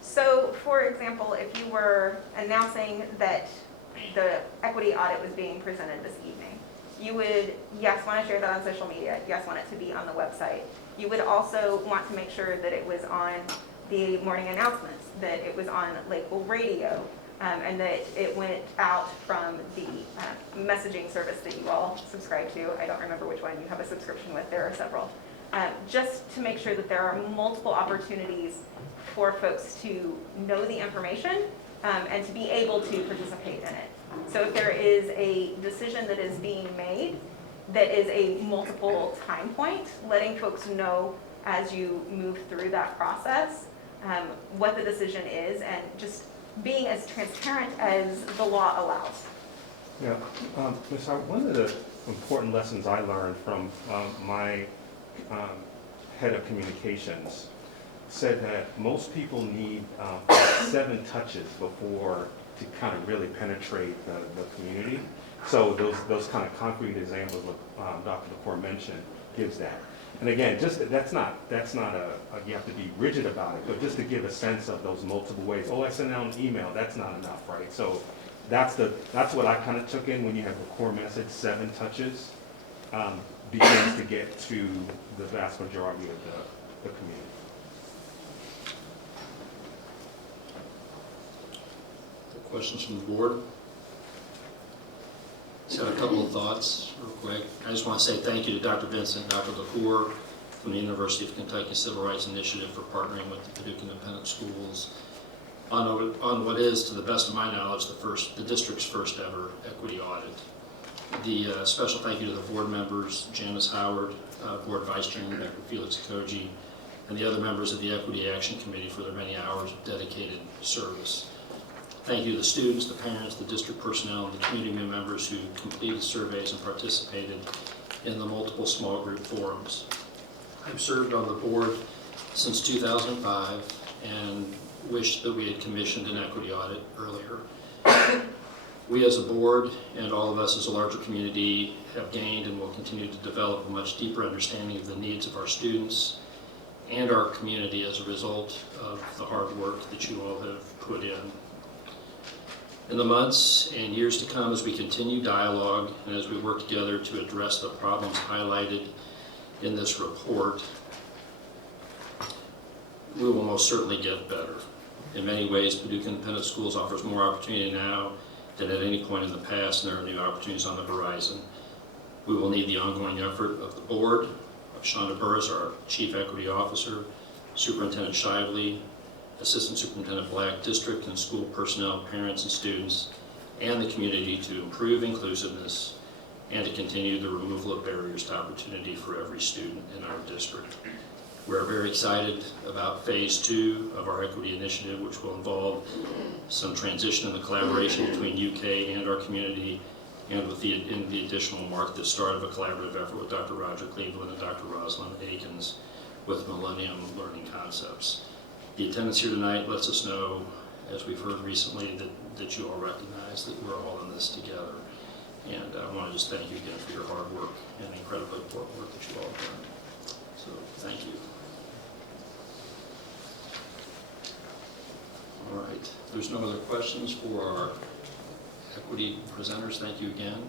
So, for example, if you were announcing that the equity audit was being presented this evening, you would, yes, want to share that on social media, yes, want it to be on the website. You would also want to make sure that it was on the morning announcements, that it was on Lakeville Radio, and that it went out from the messaging service that you all subscribe to. I don't remember which one you have a subscription with, there are several. Just to make sure that there are multiple opportunities for folks to know the information and to be able to participate in it. So if there is a decision that is being made that is a multiple time point, letting folks know as you move through that process what the decision is, and just being as transparent as the law allows. Yeah, Ms. Howard, one of the important lessons I learned from my head of communications said that most people need 7 touches before to kind of really penetrate the community. So those kind of concrete examples what Dr. LaCour mentioned gives that. And again, just that's not you have to be rigid about it, but just to give a sense of those multiple ways. Oh, I sent out an email. That's not enough, right? So that's what I kind of took in when you have a core message, 7 touches, begins to get to the vast majority of the community. Questions from the board? Just got a couple of thoughts real quick. I just want to say thank you to Dr. Vincent, Dr. LaCour from the University of Kentucky Civil Rights Initiative for partnering with the Paducah Independent Schools on what is, to the best of my knowledge, the district's first ever equity audit. The special thank you to the board members, Janice Howard, Board Vice Chairman Dr. Felix Koji, and the other members of the Equity Action Committee for their many hours of dedicated service. Thank you to the students, the parents, the district personnel, and the community members who completed surveys and participated in the multiple small group forums. I've served on the board since 2005 and wish that we had commissioned an equity audit earlier. We as a board and all of us as a larger community have gained and will continue to develop a much deeper understanding of the needs of our students and our community as a result of the hard work that you all have put in. In the months and years to come, as we continue dialogue and as we work together to address the problems highlighted in this report, we will most certainly get better. In many ways, Paducah Independent Schools offers more opportunity now than at any point in the past, and there are new opportunities on the horizon. We will need the ongoing effort of the board, of Shonda Burris, our Chief Equity Officer, Superintendent Shively, Assistant Superintendent Black, district and school personnel, parents and students, and the community to improve inclusiveness and to continue the removal of barriers to opportunity for every student in our district. We're very excited about phase 2 of our equity initiative, which will involve some transition in the collaboration between UK and our community, and with the additional mark the start of a collaborative effort with Dr. Roger Cleveland and Dr. Rosalind Akins with Millennium Learning Concepts. The attendance here tonight lets us know, as we've heard recently, that you all recognize that we're all in this together. And I want to just thank you again for your hard work and the incredibly important work that you all have done. So thank you. All right, there's no other questions for our equity presenters. Thank you again.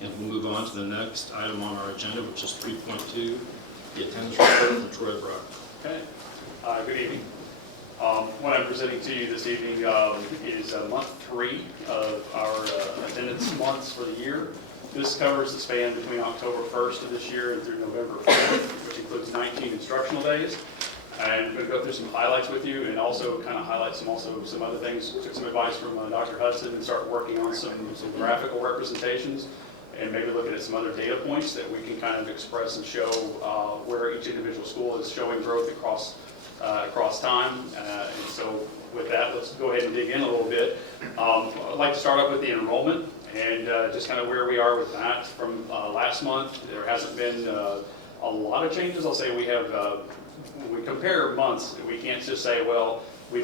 And we'll move on to the next item on our agenda, which is 3.2, the attendance report from Troy Brock. Okay, good evening. What I'm presenting to you this evening is month 3 of our attendance months for the year. This covers the span between October 1st of this year and through November 4th, which includes 19 instructional days. I'm going to go through some highlights with you and also kind of highlight some other things. Took some advice from Dr. Hudson and start working on some graphical representations and maybe looking at some other data points that we can kind of express and show where each individual school is showing growth across time. And so with that, let's go ahead and dig in a little bit. I'd like to start off with the enrollment and just kind of where we are with that. From last month, there hasn't been a lot of changes. I'll say we have, when we compare months, we can't just say, well, we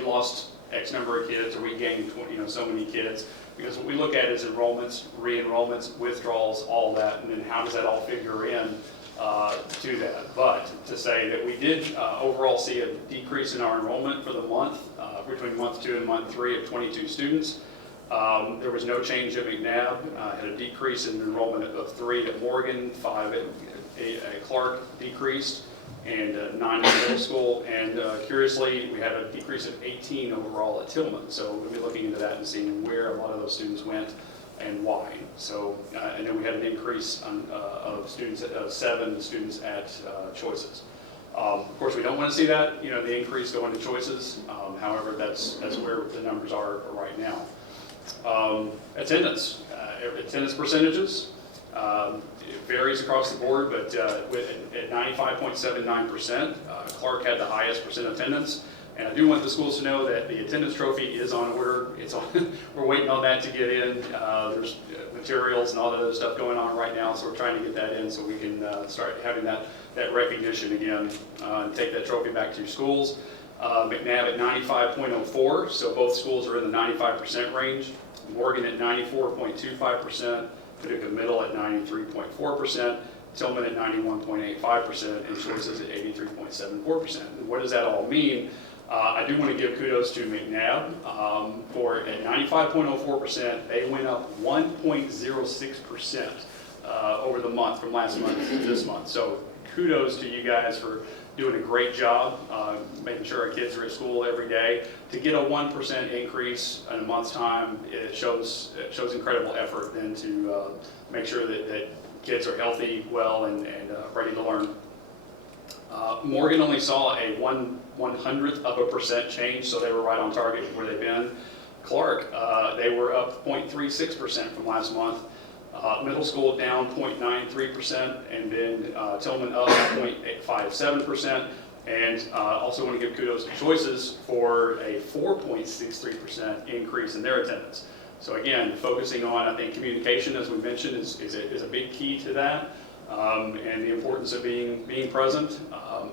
lost X number of kids or we gained so many kids, because what we look at is enrollments, re-enrollments, withdrawals, all that, and then how does that all figure in to that. But to say that we did overall see a decrease in our enrollment for the month, between month 2 and month 3 of 22 students. There was no change at McNabb, had a decrease in enrollment of 3 at Morgan, 5 at Clark decreased, and 9 at middle school. And curiously, we had a decrease of 18 overall at Tillman. So we'll be looking into that and seeing where a lot of those students went and why. So, and then we had an increase of students of 7 students at choices. Of course, we don't want to see that, the increase going to choices. However, that's where the numbers are right now. Attendance percentages. It varies across the board, but at 95.79%, Clark had the highest percent attendance. And I do want the schools to know that the attendance trophy is on order. We're waiting on that to get in. There's materials and all that other stuff going on right now, so we're trying to get that in so we can start having that recognition again and take that trophy back to your schools. McNabb at 95.04, so both schools are in the 95% range. Morgan at 94.25%, Paducah Middle at 93.4%, Tillman at 91.85%, and Choices at 83.74%. What does that all mean? I do want to give kudos to McNabb for at 95.04%, they went up 1.06% over the month, from last month to this month. So kudos to you guys for doing a great job, making sure our kids are at school every day. To get a 1% increase in a month's time, it shows incredible effort then to make sure that kids are healthy, well, and ready to learn. Morgan only saw a 1/100th% change, so they were right on target where they've been. Clark, they were up 0.36% from last month. Middle school down 0.93%, and then Tillman up 0.57%. And also want to give kudos to Choices for a 4.63% increase in their attendance. So again, focusing on, I think, communication, as we mentioned, is a big key to that, and the importance of being present.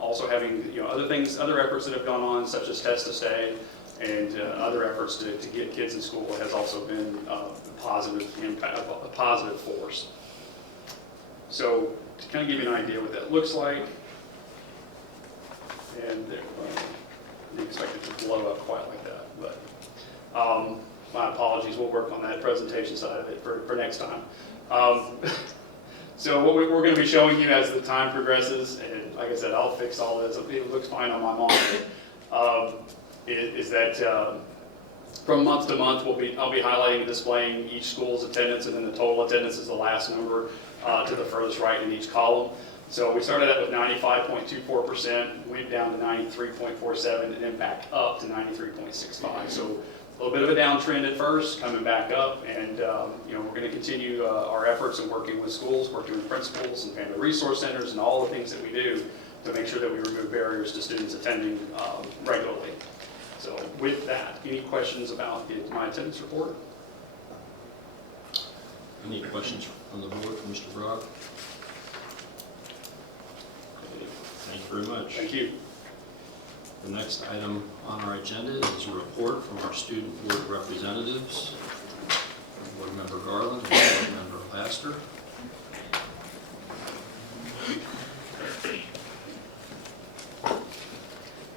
Also having other efforts that have gone on, such as Test to Stay, and other efforts to get kids in school has also been a positive impact, a positive force. So to kind of give you an idea what that looks like, and I didn't expect it to blow up quite like that, but my apologies. We'll work on that presentation side of it for next time. So what we're going to be showing you as the time progresses, and like I said, I'll fix all this. It looks fine on my monitor. Is that from month to month, I'll be highlighting and displaying each school's attendance, and then the total attendance is the last number to the furthest right in each column. So we started out with 95.24%, went down to 93.47, and then back up to 93.65. So a little bit of a downtrend at first, coming back up, and we're going to continue our efforts in working with schools, working with principals and family resource centers, and all the things that we do to make sure that we remove barriers to students attending regularly. So with that, any questions about my attendance report? Any questions from the board, from Mr. Brock? Okay, thank you very much. Thank you. The next item on our agenda is a report from our student board representatives, Board Member Garland and Board Member Laster.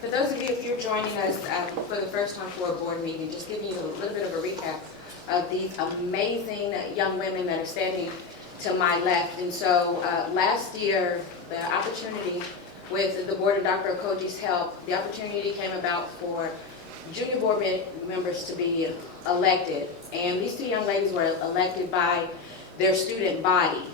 For those of you, if you're joining us for the first time for a board meeting, just giving you a little bit of a recap of these amazing young women that are standing to my left. And so last year, the opportunity with the board of Dr. Okoji's help, the opportunity came about for junior board members to be elected. And these two young ladies were elected by their student body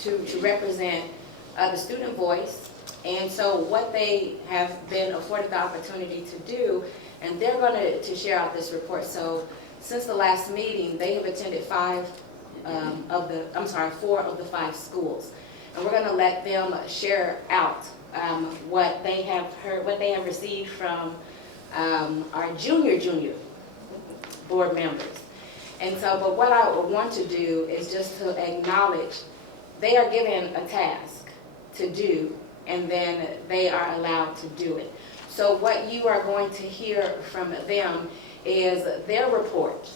to represent the student voice. And so what they have been afforded the opportunity to do, and they're going to share out this report. So since the last meeting, they have attended 4 of the 5 schools. And we're going to let them share out what they have heard, what they have received from our junior board members. And so, but what I want to do is just to acknowledge they are given a task to do, and then they are allowed to do it. So what you are going to hear from them is their report.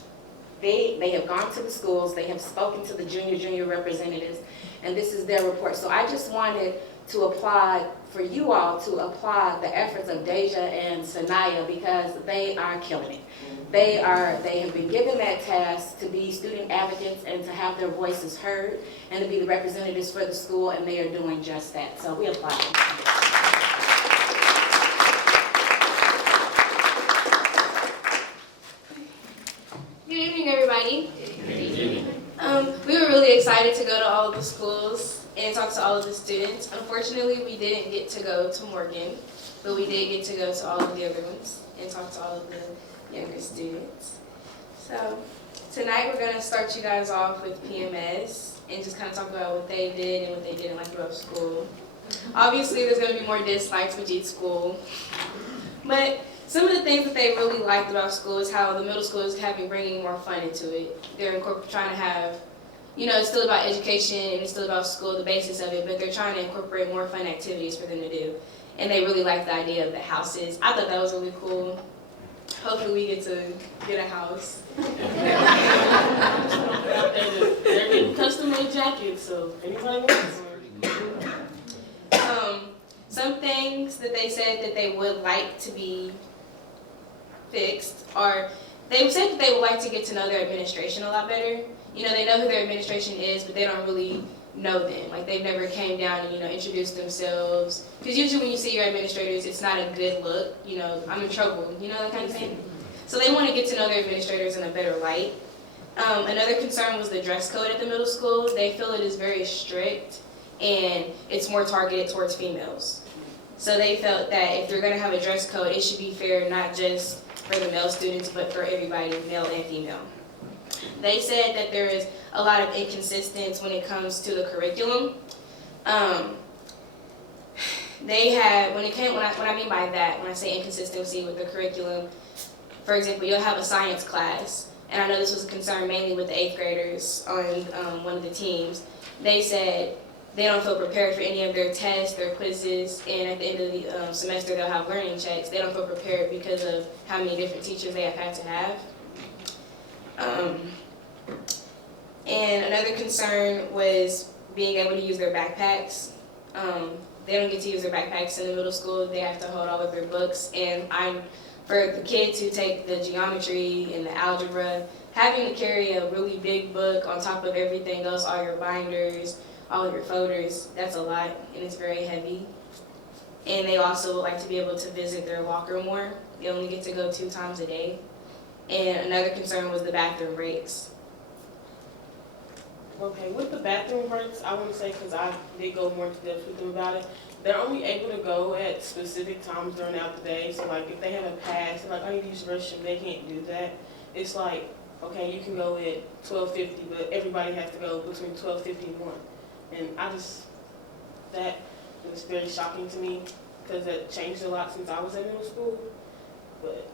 They have gone to the schools, they have spoken to the junior representatives, and this is their report. So I just wanted to applaud, for you all to applaud the efforts of Deja and Sanaya, because they are killing it. They have been given that task to be student advocates and to have their voices heard and to be the representatives for the school, and they are doing just that. So we applaud them. Good evening, everybody. We were really excited to go to all of the schools and talk to all of the students. Unfortunately, we didn't get to go to Morgan, but we did get to go to all of the other ones and talk to all of the younger students. So tonight we're going to start you guys off with PMS and just kind of talk about what they did and what they didn't like about school. Obviously, there's going to be more dislikes with each school, but some of the things that they really liked about school is how the middle school is bringing more fun into it. They're trying to have, it's still about education and it's still about school, the basis of it, but they're trying to incorporate more fun activities for them to do. And they really like the idea of the houses. I thought that was really cool. Hopefully we get to get a house. They're getting custom-made jackets, so anybody wants. Some things that they said that they would like to be fixed are, they said that they would like to get to know their administration a lot better. They know who their administration is, but they don't really know them. Like, they've never came down and, introduced themselves. Because usually when you see your administrators, it's not a good look. I'm in trouble, that kind of thing. So they want to get to know their administrators in a better light. Another concern was the dress code at the middle school. They feel it is very strict and it's more targeted towards females. So they felt that if they're gonna have a dress code, it should be fair not just for the male students, but for everybody, male and female. They said that there is a lot of inconsistency when it comes to the curriculum. They had, what I mean by that, when I say inconsistency with the curriculum, for example, you'll have a science class, and I know this was a concern mainly with the 8th graders on one of the teams. They said they don't feel prepared for any of their tests, their quizzes, and at the end of the semester they'll have learning checks. They don't feel prepared because of how many different teachers they have had to have. And another concern was being able to use their backpacks. They don't get to use their backpacks in the middle school. They have to hold all of their books. And for the kids who take the geometry and the algebra, having to carry a really big book on top of everything else, all your binders, all of your folders, that's a lot, and it's very heavy. And they also would like to be able to visit their locker more. They only get to go 2 times a day. And another concern was the bathroom breaks. Okay, with the bathroom breaks, I want to say, because I did go more into depth with them about it, they're only able to go at specific times during the day. So like if they have a pass, like I need to use the restroom, they can't do that. It's like, okay, you can go at 12:50, but everybody has to go between 12:50 and 1. And that was very shocking to me because that changed a lot since I was in middle school. But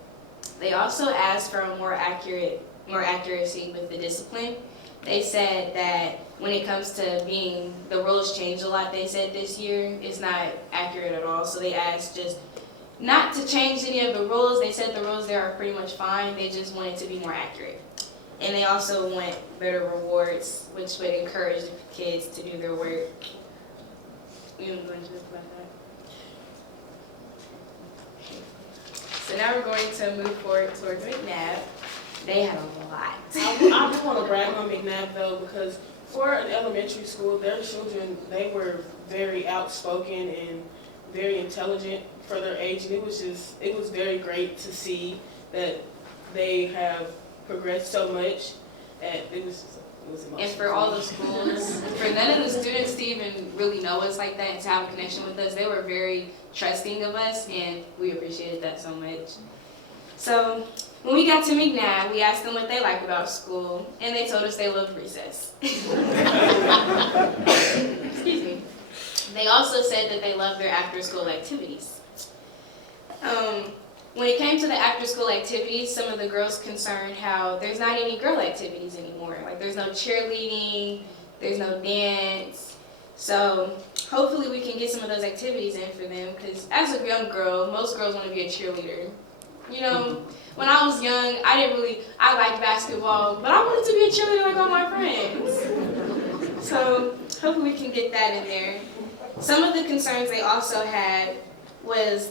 they also asked for a more accuracy with the discipline. They said that when it comes to the rules changed a lot, they said this year it's not accurate at all. So they asked just not to change any of the rules. They said the rules there are pretty much fine. They just want it to be more accurate. And they also want better rewards, which would encourage the kids to do their work. You want to go into this about that? So now we're going to move forward towards McNabb. They had a lot. I just want to brag on McNabb though, because for an elementary school, their children, they were very outspoken and very intelligent for their age, and it was very great to see that they have progressed so much. And it was emotional. And for all the schools, for none of the students to even really know us like that and to have a connection with us, they were very trusting of us, and we appreciated that so much. So when we got to McNabb, we asked them what they liked about school, and they told us they loved recess. Excuse me. They also said that they loved their after-school activities. When it came to the after-school activities, some of the girls concerned how there's not any girl activities anymore. Like there's no cheerleading, there's no dance. So hopefully we can get some of those activities in for them, because as a young girl, most girls want to be a cheerleader. You know, when I was young, I liked basketball, but I wanted to be a cheerleader like all my friends. So hopefully we can get that in there. Some of the concerns they also had was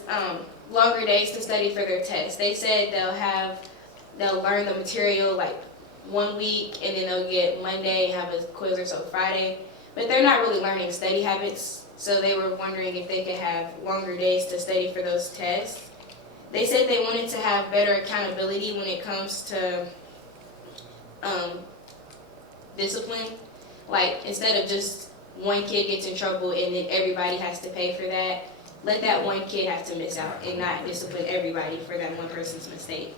longer days to study for their tests. They said they'll learn the material like 1 week, and then they'll get Monday and have a quiz or so Friday. But they're not really learning study habits, so they were wondering if they could have longer days to study for those tests. They said they wanted to have better accountability when it comes to discipline. Like, instead of just one kid gets in trouble and then everybody has to pay for that, let that one kid have to miss out and not discipline everybody for that one person's mistake.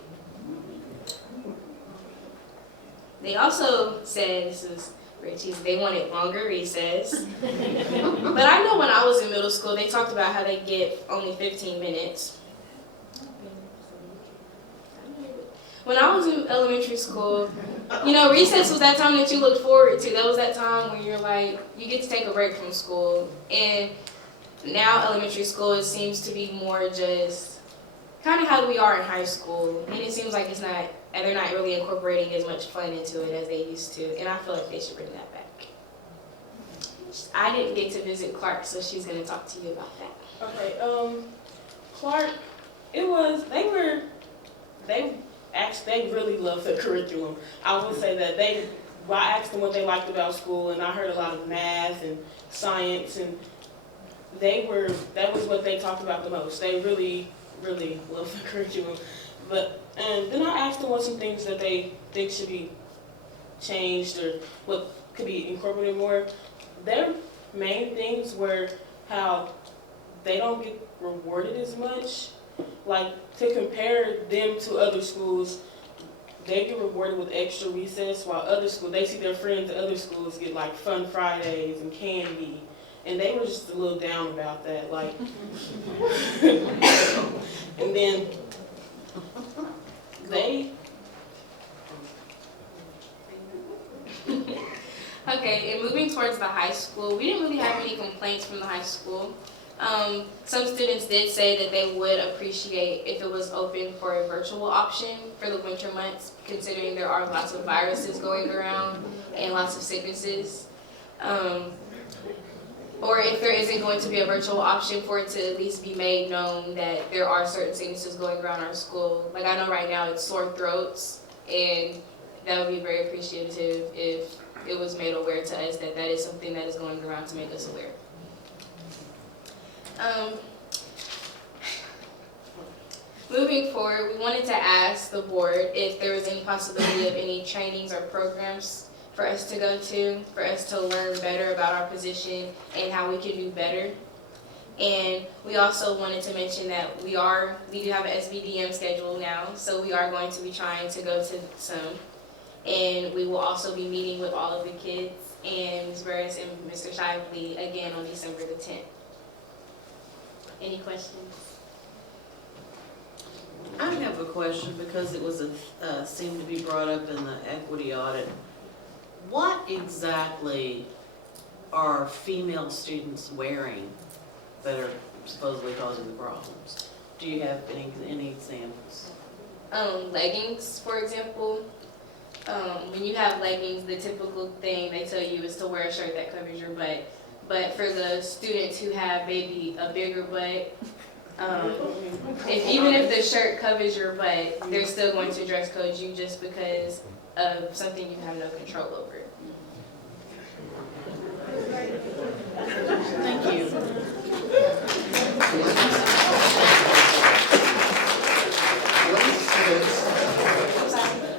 They also said, this is very cheesy, they wanted longer recess. But I know when I was in middle school, they talked about how they get only 15 minutes. When I was in elementary school, you know, recess was that time that you looked forward to. That was that time when you're like, you get to take a break from school. And now elementary school, it seems to be more just kind of how we are in high school. And it seems like they're not really incorporating as much fun into it as they used to. And I feel like they should bring that back. I didn't get to visit Clark, so she's going to talk to you about that. Okay, Clark, they really love the curriculum. I would say that I asked them what they liked about school, and I heard a lot of math and science, and that was what they talked about the most. They really, really love the curriculum. And then I asked them what some things that they think should be changed or what could be incorporated more. Their main things were how they don't get rewarded as much. Like, to compare them to other schools, they get rewarded with extra recess, while other schools, they see their friends at other schools get like fun Fridays and candy. And they were just a little down about that, like. And then they. Okay, and moving towards the high school, we didn't really have any complaints from the high school. Some students did say that they would appreciate if it was open for a virtual option for the winter months, considering there are lots of viruses going around and lots of sicknesses. Or if there isn't going to be a virtual option, for it to at least be made known that there are certain sicknesses going around our school. Like, I know right now it's sore throats, and that would be very appreciative if it was made aware to us that that is something that is going around to make us aware. Moving forward, we wanted to ask the board if there was any possibility of any trainings or programs for us to go to, for us to learn better about our position and how we can do better. And we also wanted to mention that we do have an SBDM schedule now, so we are going to be trying to go to some. And we will also be meeting with all of the kids and Ms. Burris and Mr. Shively again on December the 10th. Any questions? I have a question because it was seemed to be brought up in the equity audit. What exactly are female students wearing that are supposedly causing the problems? Do you have any examples? Leggings, for example. When you have leggings, the typical thing they tell you is to wear a shirt that covers your butt. But for the students who have maybe a bigger butt, even if the shirt covers your butt, they're still going to dress code you just because of something you have no control over. Thank you.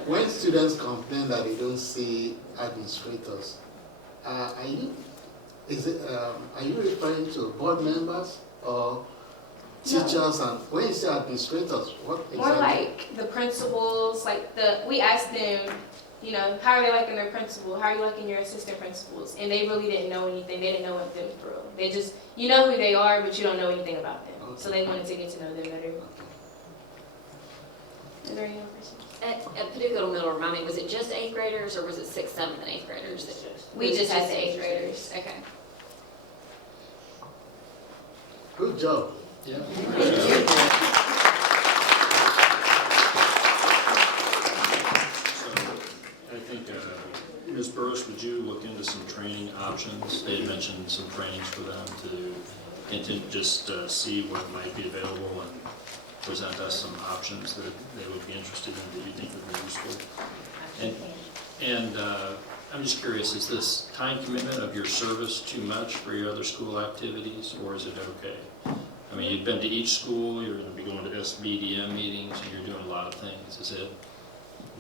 When students complain that they don't see administrators, are you referring to board members or teachers? And when you say administrators, what exactly? More like the principals, we asked them, you know, how are they liking their principal? How are you liking your assistant principals? And they really didn't know anything. They didn't know what them through. They just, you know who they are, but you don't know anything about them. Okay. So they wanted to get to know them better. Is there any more questions? At Paducah Middle, remind me, was it just 8th graders or was it 6th, 7th, and 8th graders? We just had the 8th graders. Okay. Good job. Yeah. I think, Ms. Burris, would you look into some training options? They had mentioned some trainings for them to just see what might be available and present us some options that they would be interested in that you think would be useful. And I'm just curious, is this time commitment of your service too much for your other school activities, or is it okay? I mean, you've been to each school, you're going to be going to SBDM meetings, and you're doing a lot of things. Is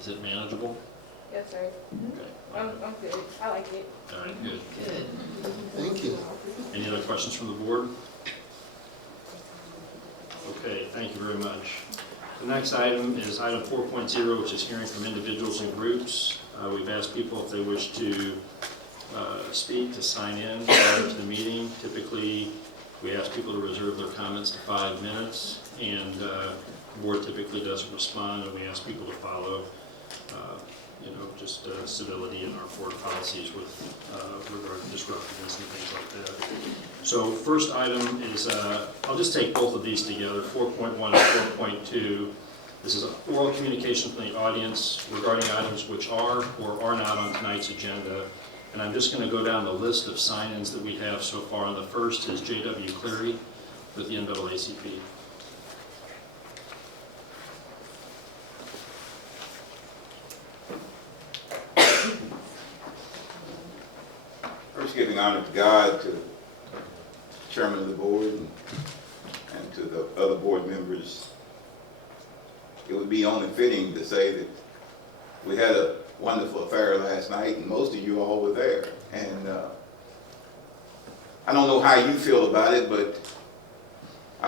it manageable? Yes, sir. Okay. I'm good. I like it. All right, good. Good. Thank you. Any other questions from the board? Okay, thank you very much. The next item is item 4.0, which is hearing from individuals and groups. We've asked people if they wish to speak, to sign in prior to the meeting. Typically, we ask people to reserve their comments to 5 minutes, and the board typically doesn't respond, and we ask people to follow just civility in our board policies with regard to disruptiveness and things like that. So first item is, I'll just take both of these together, 4.1 and 4.2. This is oral communication from the audience regarding items which are or are not on tonight's agenda. And I'm just going to go down the list of sign-ins that we have so far. And the first is J.W. Cleary with the NAACP. First, giving honor to God, to the chairman of the board, and to the other board members. It would be only fitting to say that we had a wonderful affair last night, and most of you all were there. And I don't know how you feel about it, but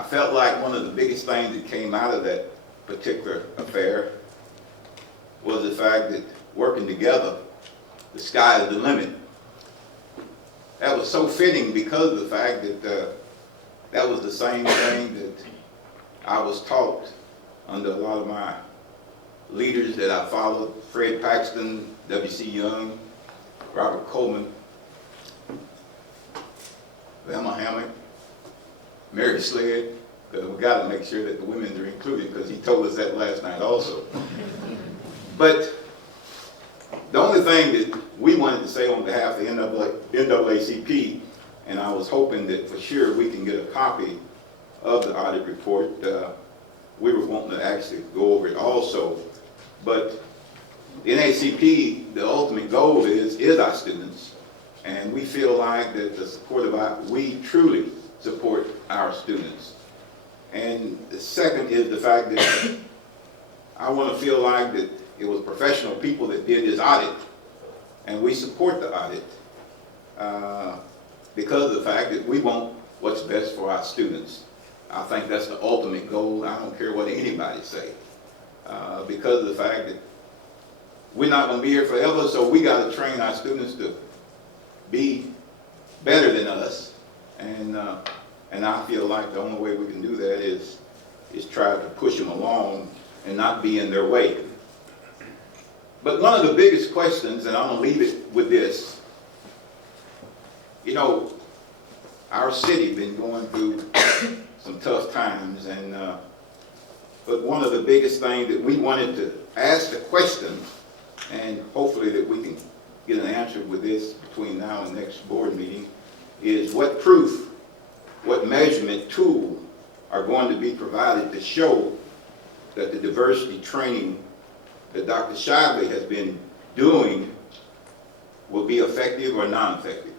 I felt like one of the biggest things that came out of that particular affair was the fact that working together, the sky is the limit. That was so fitting because of the fact that that was the same thing that I was taught under a lot of my leaders that I followed, Fred Paxton, W.C. Young, Robert Coleman, Velma Hammock, Mary Sled, because we got to make sure that the women are included, because he told us that last night also. But the only thing that we wanted to say on behalf of the NAACP, and I was hoping that for sure we can get a copy of the audit report. We were wanting to actually go over it also. But the NAACP, the ultimate goal is our students. And we feel like that the support of we truly support our students. And the second is the fact that I want to feel like that it was professional people that did this audit, and we support the audit because of the fact that we want what's best for our students. I think that's the ultimate goal. I don't care what anybody say, because of the fact that we're not going to be here forever, so we got to train our students to be better than us, and I feel like the only way we can do that is try to push them along and not be in their way. But one of the biggest questions, and I'm going to leave it with this, you know, our city been going through some tough times, and but one of the biggest things that we wanted to ask the question, and hopefully that we can get an answer with this between now and next board meeting, is what proof, what measurement tool are going to be provided to show that the diversity training that Dr. Shively has been doing will be effective or non-effective.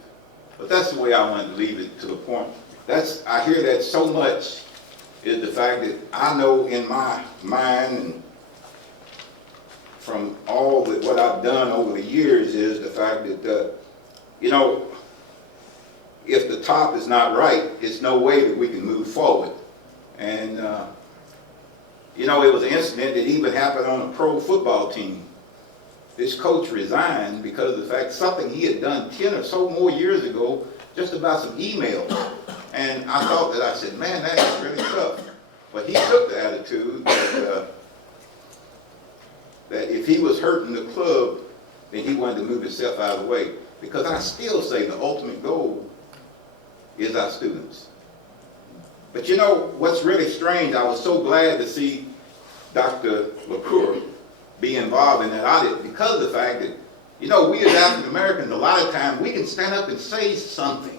But that's the way I wanted to leave it, to the point. I hear that so much, is the fact that I know in my mind, and from all that what I've done over the years, is the fact that, you know, if the top is not right, it's no way that we can move forward. And you know, it was an incident that even happened on a pro football team. This coach resigned because of the fact something he had done 10 or so more years ago, just about some emails. And I thought that, I said, man, that is really tough. But he took the attitude that if he was hurting the club, then he wanted to move himself out of the way. Because I still say the ultimate goal is our students. But you know, what's really strange, I was so glad to see Dr. LaCour be involved in that audit because of the fact that, you know, we as African Americans, a lot of times, we can stand up and say something,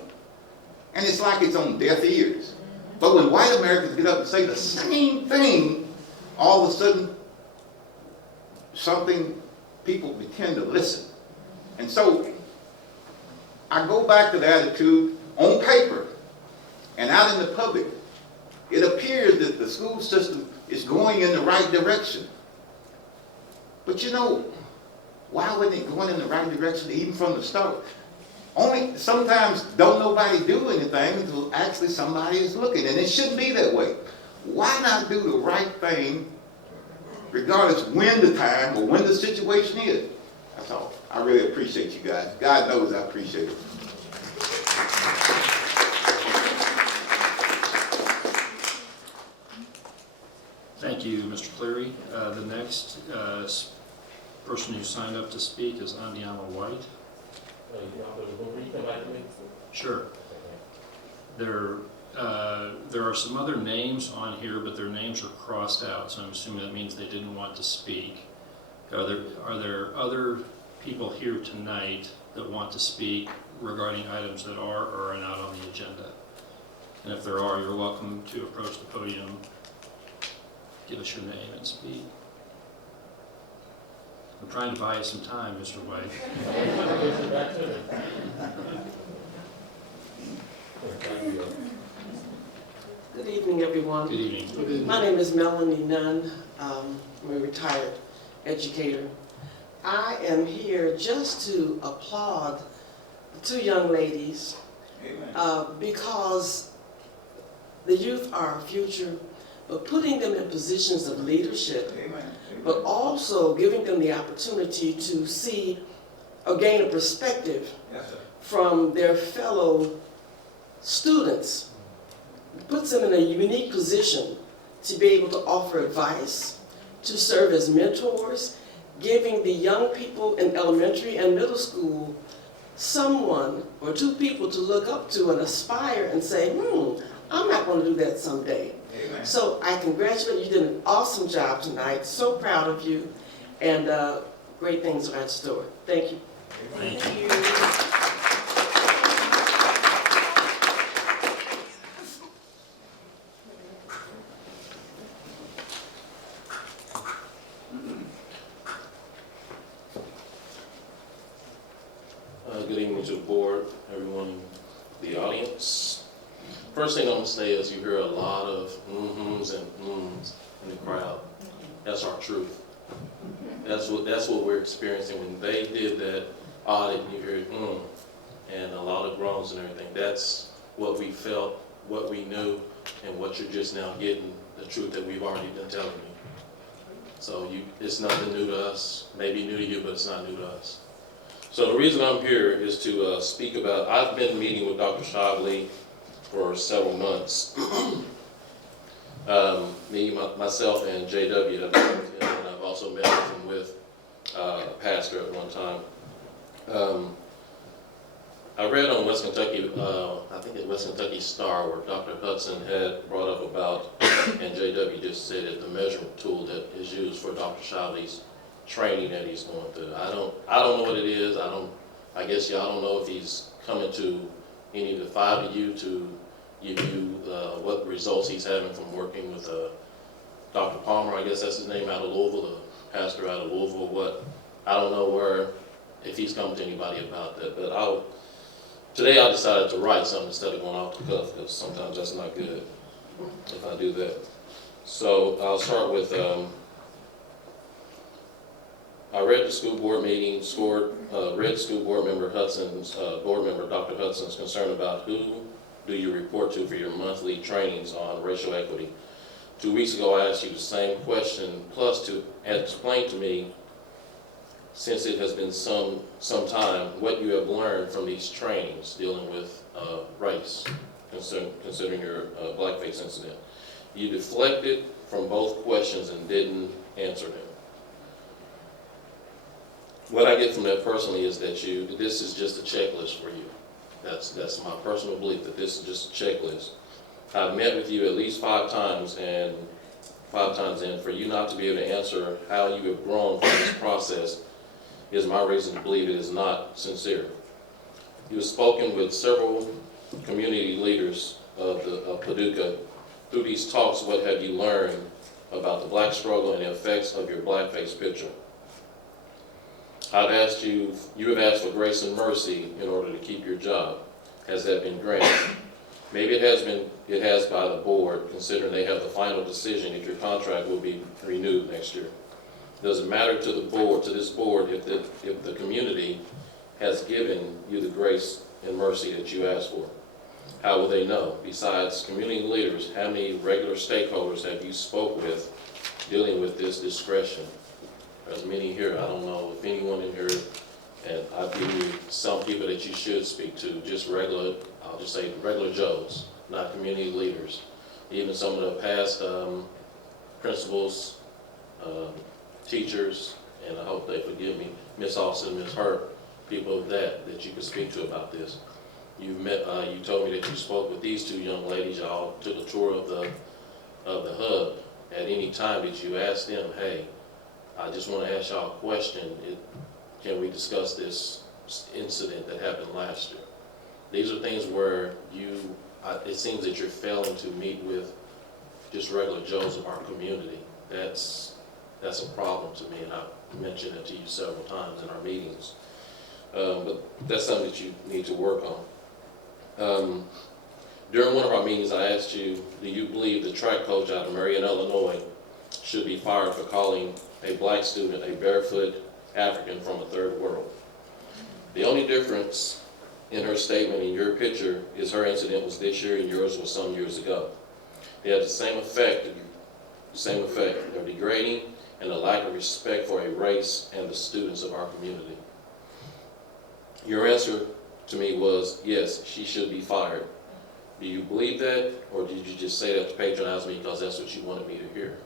and it's like it's on deaf ears. But when white Americans get up and say the same thing, all of a sudden, people pretend to listen. And so, I go back to the attitude, on paper, and out in the public, it appears that the school system is going in the right direction. But you know, why wasn't it going in the right direction even from the start? Only sometimes don't nobody do anything until actually somebody is looking, and it shouldn't be that way. Why not do the right thing regardless when the time or when the situation is? That's all. I really appreciate you guys. God knows I appreciate it. Thank you, Mr. Cleary. The next person who signed up to speak is Andiama White. Sure. There are some other names on here, but their names are crossed out, so I'm assuming that means they didn't want to speak. Are there other people here tonight that want to speak regarding items that are or are not on the agenda? And if there are, you're welcome to approach the podium, give us your name and speak. I'm trying to buy you some time, Mr. White. Good evening, everyone. Good evening. Good evening. My name is Melanie Nunn. I'm a retired educator. I am here just to applaud the two young ladies because The youth are our future, but putting them in positions of leadership, but also giving them the opportunity to see or gain a perspective from their fellow students, puts them in a unique position to be able to offer advice, to serve as mentors, giving the young people in elementary and middle school someone or two people to look up to and aspire and say, I'm not going to do that someday. Amen. So I congratulate you. You did an awesome job tonight. So proud of you, and great things are in store. Thank you. Thank you. Good evening to the board, everyone in the audience. First thing I'm going to say is you hear a lot of mm-hms and ums in the crowd. That's our truth. That's what we're experiencing. When they did that audit, you hear and a lot of groans and everything. That's what we felt, what we knew, and what you're just now getting, the truth that we've already been telling you. So it's nothing new to us. Maybe new to you, but it's not new to us. So the reason I'm here is to speak about, I've been meeting with Dr. Shogley for several months. Myself and JW have met with him, and I've also met with him with a pastor at one time. I read on West Kentucky, I think at West Kentucky Star, where Dr. Hudson had brought up about, and JW just said it, the measurement tool that is used for Dr. Shogley's training that he's going through. I don't know what it is. I guess y'all don't know if he's coming to any of the five of you to give you what results he's having from working with Dr. Palmer, I guess that's his name, out of Louisville, the pastor out of Louisville. What I don't know if he's come to anybody about that, but today I decided to write something instead of going off the cuff, because sometimes that's not good if I do that. So I'll start with I read the school board meeting, read school board member Dr. Hudson's concern about who do you report to for your monthly trainings on racial equity. 2 weeks ago, I asked you the same question, plus to explain to me, since it has been some time, what you have learned from these trainings dealing with race, considering your blackface incident. You deflected from both questions and didn't answer them. What I get from that personally is that this is just a checklist for you. That's my personal belief, that this is just a checklist. I've met with you at least 5 times, and 5 times in, for you not to be able to answer how you have grown from this process is my reason to believe it is not sincere. You have spoken with several community leaders of Paducah. Through these talks, what have you learned about the black struggle and the effects of your blackface picture? I've asked you have asked for grace and mercy in order to keep your job. Has that been granted? Maybe it has by the board, considering they have the final decision if your contract will be renewed next year. Does it matter to this board, if the community has given you the grace and mercy that you asked for? How will they know? Besides community leaders, how many regular stakeholders have you spoke with dealing with this discretion? There's many here. I don't know if anyone in here, and I'll give you some people that you should speak to, just regular, I'll just say regular Joes, not community leaders. Even some of the past principals, teachers, and I hope they forgive me, Miss Austin, Miss Hurt, people of that you could speak to about this. You told me that you spoke with these 2 young ladies. Y'all took a tour of the hub. At any time did you ask them, hey, I just want to ask y'all a question. Can we discuss this incident that happened last year? These are things where it seems that you're failing to meet with just regular Joes of our community. That's a problem to me, and I've mentioned it to you several times in our meetings. But that's something that you need to work on. During one of our meetings, I asked you, do you believe the track coach out of Marion, Illinois should be fired for calling a black student a barefoot African from a third world? The only difference in her statement and your picture is her incident was this year and yours was some years ago. They have the same effect. They're degrading and a lack of respect for a race and the students of our community. Your answer to me was, yes, she should be fired. Do you believe that, or did you just say that to patronize me because that's what you wanted me to hear?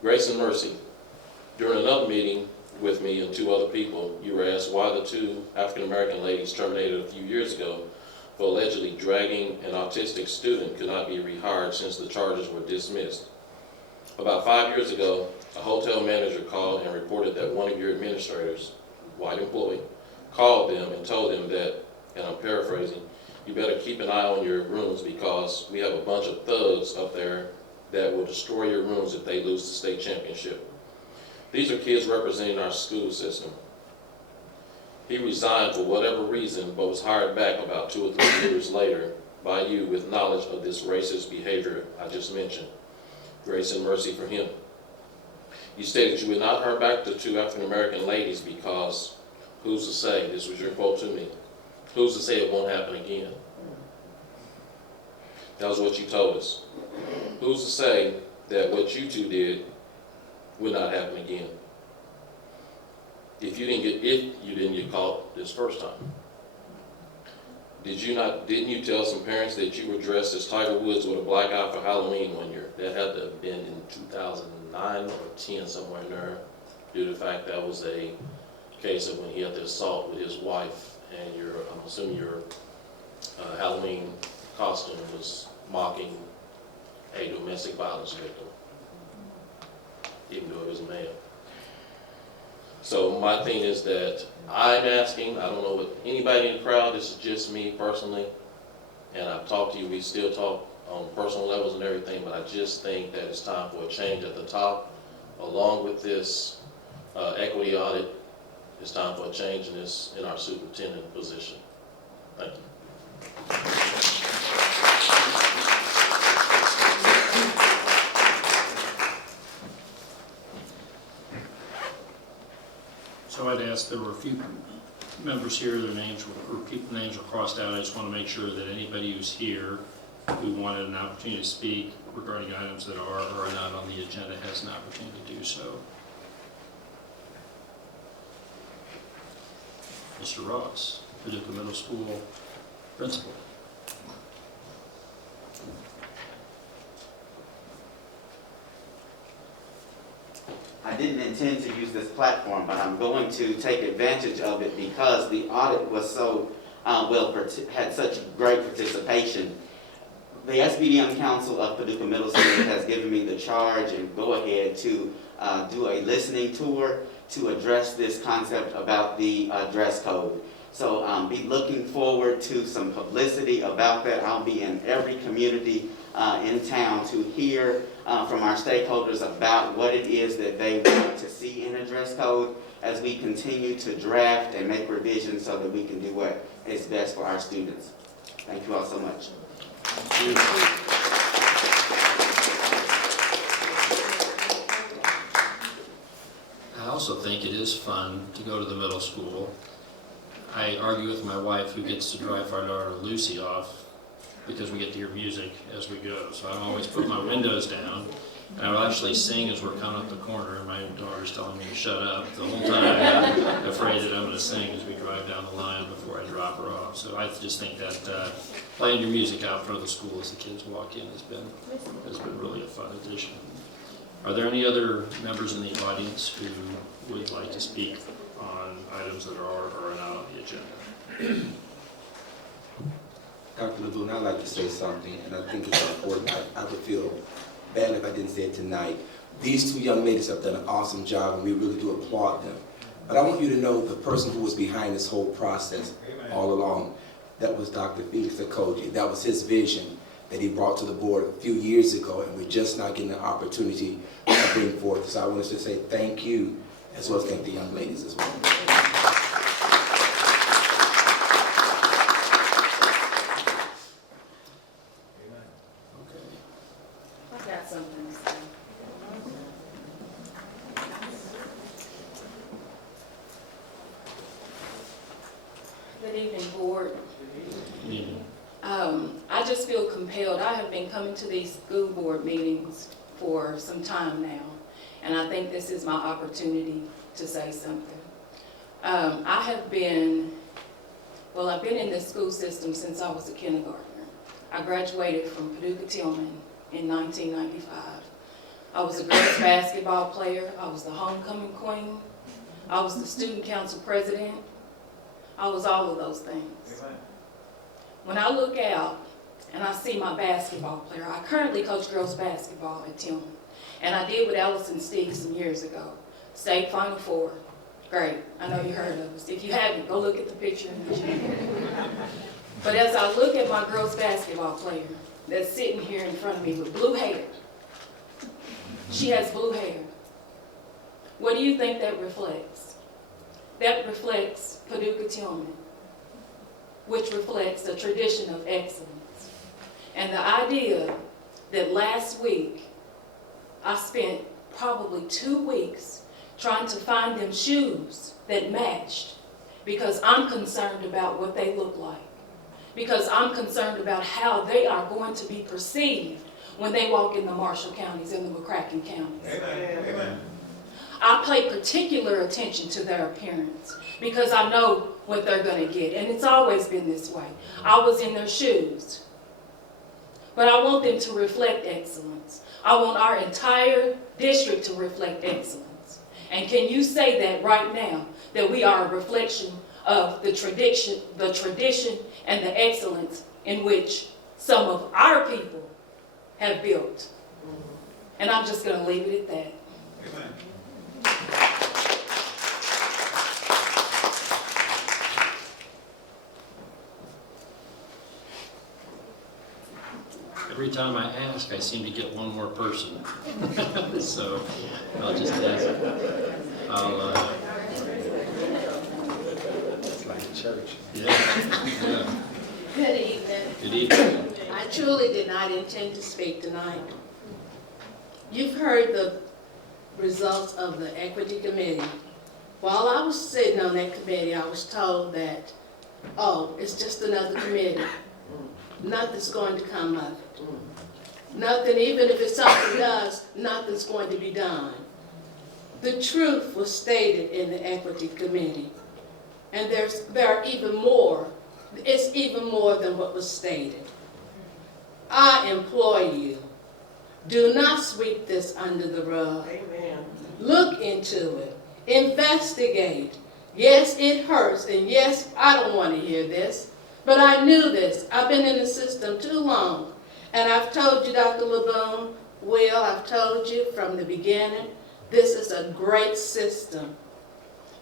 Grace and Mercy, during another meeting with me and two other people, you were asked why the two African-American ladies terminated a few years ago for allegedly dragging an autistic student could not be rehired since the charges were dismissed. About 5 years ago, a hotel manager called and reported that one of your administrators, white employee, called them and told them that, and I'm paraphrasing, you better keep an eye on your rooms because we have a bunch of thugs up there that will destroy your rooms if they lose the state championship. These are kids representing our school system. He resigned for whatever reason, but was hired back about 2 or 3 years later by you with knowledge of this racist behavior I just mentioned. Grace and mercy for him. You stated you would not hire back the two African-American ladies because, who's to say, this was your quote to me, who's to say it won't happen again? That was what you told us. Who's to say that what you two did would not happen again? If you didn't get caught this first time. Didn't you tell some parents that you were dressed as Tiger Woods with a black eye for Halloween one year? That had to have been in 2009 or 10, somewhere in there, due to the fact that was a case of when he had the assault with his wife, and I'm assuming your Halloween costume was mocking a domestic violence victim, even though it was a man. So my thing is that I'm asking, I don't know what anybody in the crowd, this is just me personally, and I've talked to you, we still talk on personal levels and everything, but I just think that it's time for a change at the top. Along with this equity audit, it's time for a change in our superintendent position. Thank you. So I'd ask, there were a few members here, their names were, or people names were crossed out. I just want to make sure that anybody who's here who wanted an opportunity to speak regarding items that are or are not on the agenda has an opportunity to do so. Mr. Ross, Paducah Middle School principal. I didn't intend to use this platform, but I'm going to take advantage of it because the audit was so had such great participation. The SBDM Council of Paducah Middle School has given me the charge and go ahead to do a listening tour to address this concept about the dress code. So be looking forward to some publicity about that. I'll be in every community in town to hear from our stakeholders about what it is that they want to see in a dress code as we continue to draft and make revisions so that we can do what is best for our students. Thank you all so much. I also think it is fun to go to the middle school. I argue with my wife, who gets to drive our daughter Lucy off because we get to hear music as we go. So I always put my windows down, and I will actually sing as we're coming up the corner, and my daughter's telling me to shut up the whole time. I'm afraid that I'm going to sing as we drive down the line before I drop her off. So I just think that playing your music out front of the school as the kids walk in has been really a fun addition. Are there any other members in the audience who would like to speak on items that are or are not on the agenda? Dr. Laboon, I'd like to say something, and I think it's important. I would feel bad if I didn't say it tonight. These two young ladies have done an awesome job, and we really do applaud them. But I want you to know the person who was behind this whole process all along, that was Dr. Felix Okoji. That was his vision that he brought to the board a few years ago, and we're just not getting the opportunity to bring forth. So I want us to say thank you, as well as thank the young ladies as well. I've got something to say. Good evening, board. Good evening. I just feel compelled compelled. I have been coming to these school board meetings for some time now, and I think this is my opportunity to say something. I've been in this school system since I was a kindergartner. I graduated from Paducah Tillman in 1995. I was a girls basketball player. I was the homecoming queen. I was the student council president. I was all of those things. When I look out and I see my basketball player, I currently coach girls basketball at Tillman. And I did with Allison Steeg some years ago. State Final Four. Great. I know you heard of us. If you haven't, go look at the picture. But as I look at my girls basketball player that's sitting here in front of me with blue hair, she has blue hair. What do you think that reflects? That reflects Paducah Tillman, which reflects the tradition of excellence. And the idea that last week I spent probably 2 weeks trying to find them shoes that matched, because I'm concerned about what they look like, because I'm concerned about how they are going to be perceived when they walk in the Marshall counties and the McCracken counties. Amen. Amen. I pay particular attention to their appearance because I know what they're going to get, and it's always been this way. I was in their shoes, but I want them to reflect excellence. I want our entire district to reflect excellence. And can you say that right now, that we are a reflection of the tradition and the excellence in which some of our people have built? And I'm just going to leave it at that. Amen. Every time I ask, I seem to get one more person. So I'll just ask. It's like church. Yeah. Good evening. Good evening. I truly did not intend to speak tonight. You've heard the results of the Equity Committee. While I was sitting on that committee, I was told that, oh, it's just another committee. Nothing's going to come of it. Nothing, even if it's something does, nothing's going to be done. The truth was stated in the Equity Committee. And there are even more. It's even more than what was stated. I implore you, do not sweep this under the rug. Amen. Look into it. Investigate. Yes, it hurts, and yes, I don't want to hear this, but I knew this. I've been in the system too long, and I've told you, Dr. LeBoon, Will, I've told you from the beginning, this is a great system.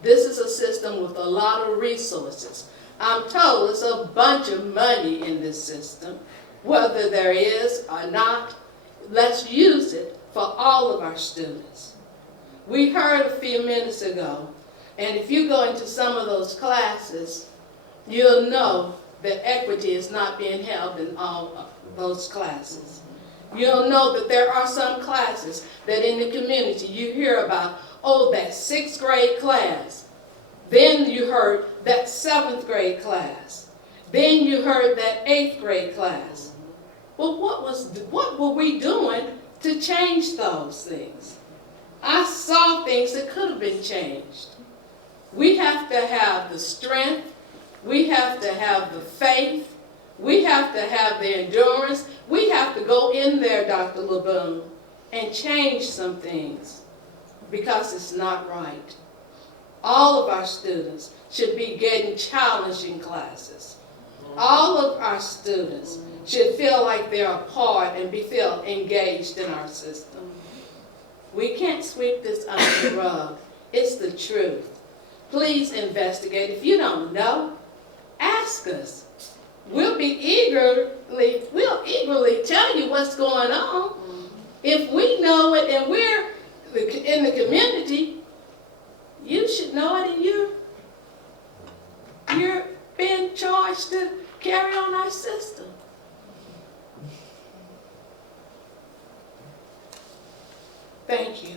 This is a system with a lot of resources. I'm told there's a bunch of money in this system. Whether there is or not, let's use it for all of our students. We heard a few minutes ago, and if you go into some of those classes, you'll know that equity is not being held in all of those classes. You'll know that there are some classes that in the community you hear about, oh, that 6th grade class. Then you heard that 7th grade class. Then you heard that 8th grade class. Well, what were we doing to change those things? I saw things that could have been changed. We have to have the strength. We have to have the faith. We have to have the endurance. We have to go in there, Dr. LeBoon, and change some things because it's not right. All of our students should be getting challenging classes. All of our students should feel like they're a part and feel engaged in our system. We can't sweep this under the rug. It's the truth. Please investigate. If you don't know, ask us. We'll eagerly tell you what's going on. If we know it and we're in the community, you should know it, and you're being charged to carry on our system. Thank you.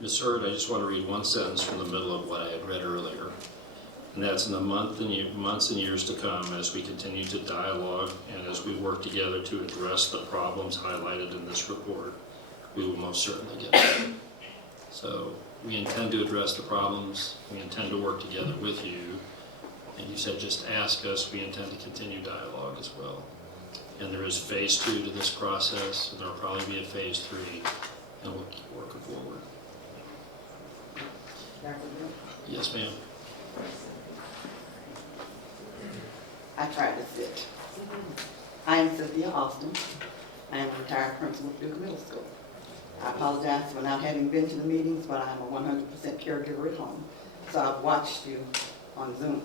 Ms. insert, I just want to read one sentence from the middle of what I had read earlier. And that's in the months and years to come, as we continue to dialogue and as we work together to address the problems highlighted in this report, we will most certainly get there. So we intend to address the problems. We intend to work together with you. And you said just ask us. We intend to continue dialogue as well. And there is phase 2 to this process, and there will probably be a phase 3, and we'll keep working forward. Yes, ma'am. I tried to sit. I am Cynthia Austin. I am a retired principal of Paducah Middle School. I apologize for not having been to the meetings, but I'm a 100% caregiver at home. So I've watched you on Zoom.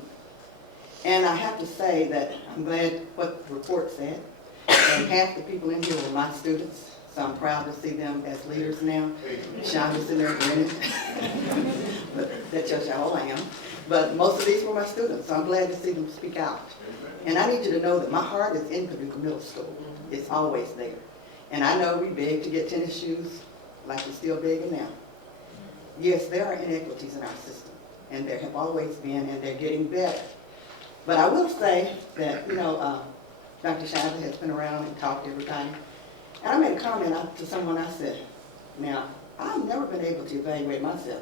And I have to say that I'm glad what the report said. And half the people in here were my students, so I'm proud to see them as leaders now. Shonda's in there grinning. But that tells you how old I am. But most of these were my students, so I'm glad to see them speak out. And I need you to know that my heart is in Paducah Middle School. It's always there. And I know we beg to get tennis shoes, like we're still begging now. Yes, there are inequities in our system, and there have always been, and they're getting better. But I will say that, Dr. Shonda has been around and talked to everybody. And I made a comment to someone. I said, now, I've never been able to evaluate myself.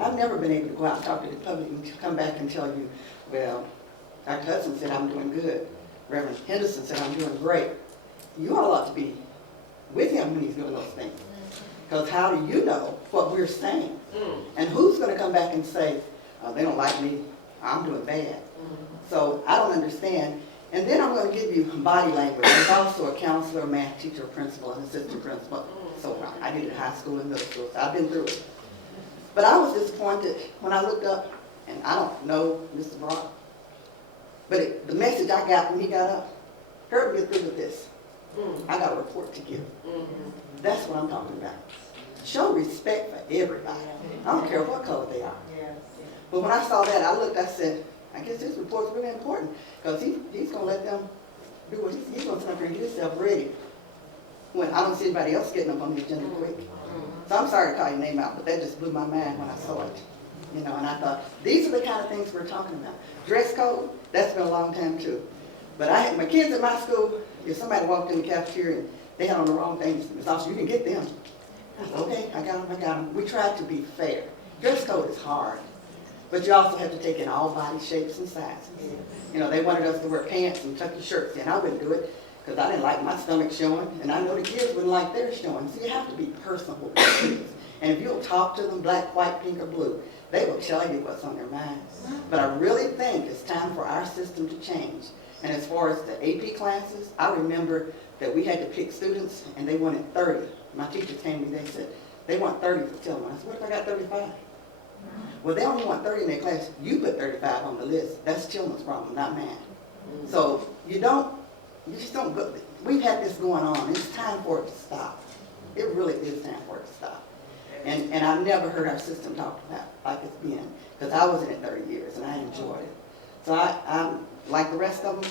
I've never been able to go out and talk to the public and come back and tell you, well, Dr. Hudson said I'm doing good. Reverend Henderson said I'm doing great. You all ought to be with him when he's doing those things. Because how do you know what we're saying? And who's going to come back and say, oh, they don't like me, I'm doing bad. So I don't understand. And then I'm going to give you body language. There's also a counselor, math teacher, principal, and assistant principal. So I did it in high school and middle school, so I've been through it. But I was disappointed when I looked up, and I don't know Mr. Brock, but the message I got when he got up, heard me through with this. I got a report to give. That's what I'm talking about. Show respect for everybody. I don't care what color they are. But when I saw that, I looked, I said, I guess this report's really important, because he's going to let them do what he's going to sit up here and get himself ready when I don't see anybody else getting up on the agenda quick. So I'm sorry to call your name out, but that just blew my mind when I saw it. And I thought, these are the kind of things we're talking about. Dress code, that's been a long time too. But I had my kids at my school, if somebody walked in the cafeteria and they had on the wrong things, Ms. Officer, you can get them. I said, okay, I got them. We tried to be fair. Dress code is hard, but you also have to take in all body shapes and sizes. They wanted us to wear pants and tuck your shirts in. I wouldn't do it, because I didn't like my stomach showing, and I know the kids wouldn't like theirs showing. So you have to be personal with the kids. And if you'll talk to them, black, white, pink, or blue, they will tell you what's on their minds. But I really think it's time for our system to change. And as far as the AP classes, I remember that we had to pick students, and they wanted 30. My teachers came to me, they said, they want 30 for Tillman. I said, what if I got 35? Well, they only want 30 in their class. You put 35 on the list. That's Tillman's problem, not mine. So you just don't go. We've had this going on. It's time for it to stop. It really is time for it to stop. And I've never heard our system talked about like it's been, because I was in it 30 years and I enjoyed it. So I'm like the rest of them,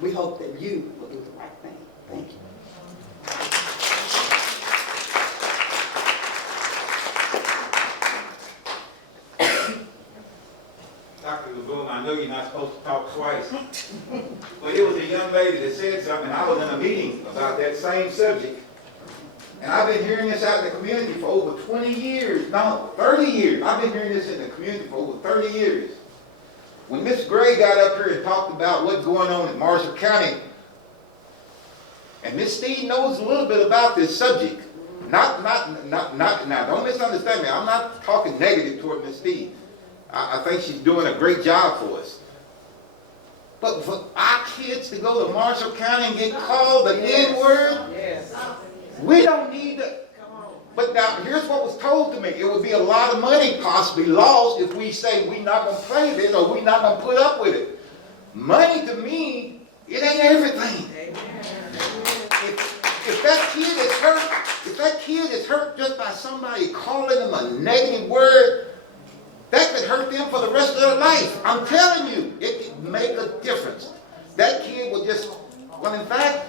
we hope that you will do the right thing. Thank you. Dr. Laboon, I know you're not supposed to talk twice, but it was a young lady that said something. I was in a meeting about that same subject, and I've been hearing this out in the community for over 20 years. No, 30 years. I've been hearing this in the community for over 30 years. When Ms. Gray got up here and talked about what's going on in Marshall County, and Ms. Steed knows a little bit about this subject. Now, don't misunderstand me. I'm not talking negative toward Ms. Steed. I think she's doing a great job for us. But for our kids to go to Marshall County and get called the N-word, we don't need to. But now, here's what was told to me. It would be a lot of money possibly lost if we say we're not going to play this or we're not going to put up with it. Money to me, it ain't everything. If that kid is hurt just by somebody calling them a negative word, that could hurt them for the rest of their life. I'm telling you, it could make a difference. That kid will just, well, in fact,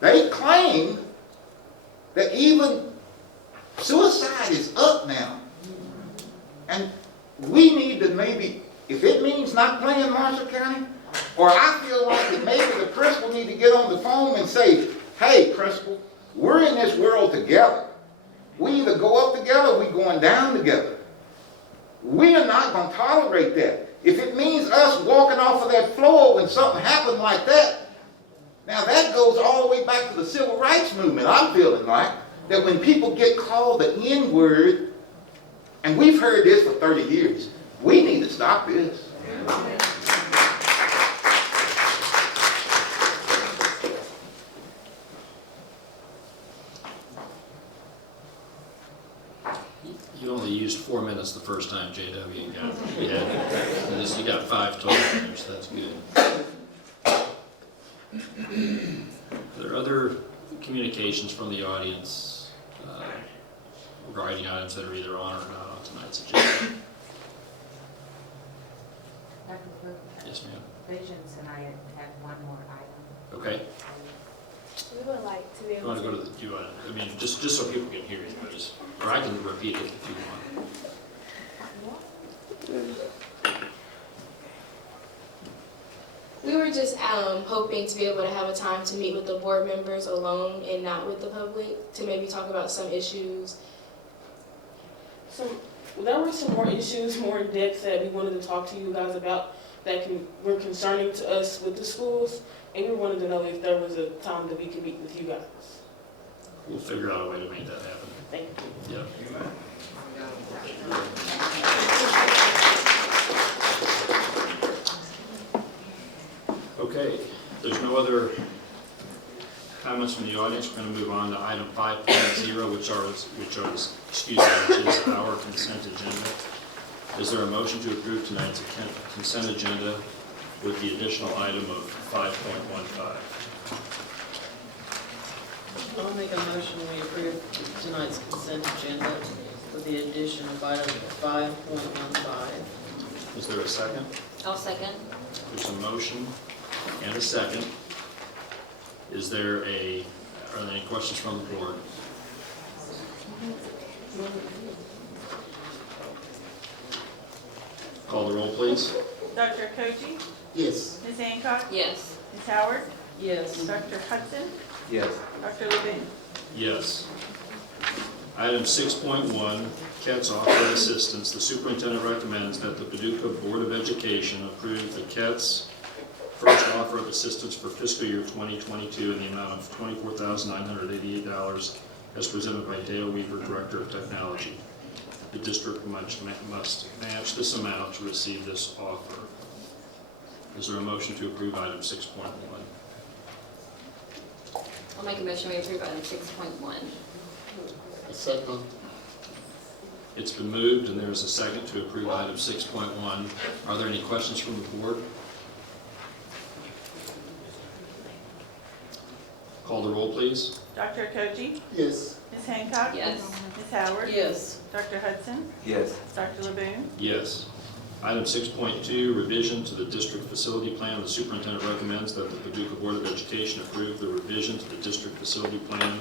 they claim that even Suicide is up now. And we need to maybe, if it means not playing Marshall County, or I feel like that maybe the principal need to get on the phone and say, hey, principal, we're in this world together. We either go up together or we're going down together. We are not going to tolerate that. If it means us walking off of that floor when something happened like that, now that goes all the way back to the civil rights movement, I'm feeling like, that when people get called the N-word, and we've heard this for 30 years, we need to stop this. You only used 4 minutes the first time, JW. You got 5 total, so that's good. Are there other communications from the audience regarding items that are either on or not on tonight's agenda? Yes, ma'am. Visions and I have one more item. Okay. We would like to be You able want to go to the, do you want to, I mean, just so people can hear you, or I can repeat it if you want. We were just hoping to be able to have a time to meet with the board members alone and not with the public, to maybe talk about some issues. There were some more issues, more in depth that we wanted to talk to you guys about that were concerning to us with the schools, and we wanted to know if there was a time that we could meet with you guys. We'll figure out a way to make that happen. Thank you. Yeah. Okay, there's no other comments from the audience. We're going to move on to item 5.0, which is our consent agenda. Is there a motion to approve tonight's consent agenda with the additional item of 5.15? I'll make a motion we approve tonight's consent agenda with the addition of item 5.15. Is there a second? I'll second. There's a motion and a second. Are there any questions from the board? Call the roll, please. Dr. Koji? Yes. Ms. Hancock? Yes. Ms. Howard? Yes. Dr. Hudson? Yes. Dr. Levine? Yes. Item 6.1, CATS offer of assistance. The superintendent recommends that the Paducah Board of Education approve the CATS first offer of assistance for fiscal year 2022 in the amount of $24,988 as presented by Dale Weaver, Director of Technology. The district must match this amount to receive this offer. Is there a motion to approve item 6.1? I'll make a motion we approve item 6.1. A second. It's been moved and there is a second to approve item 6.1. Are there any questions from the board? Call the roll, please. Dr. Koji? Yes. Ms. Hancock? Yes. Ms. Howard? Yes. Dr. Hudson? Yes. Dr. Levine? Yes. Item 6.2, revision to the district facility plan. The superintendent recommends that the Paducah Board of Education approve the revision to the district facility plan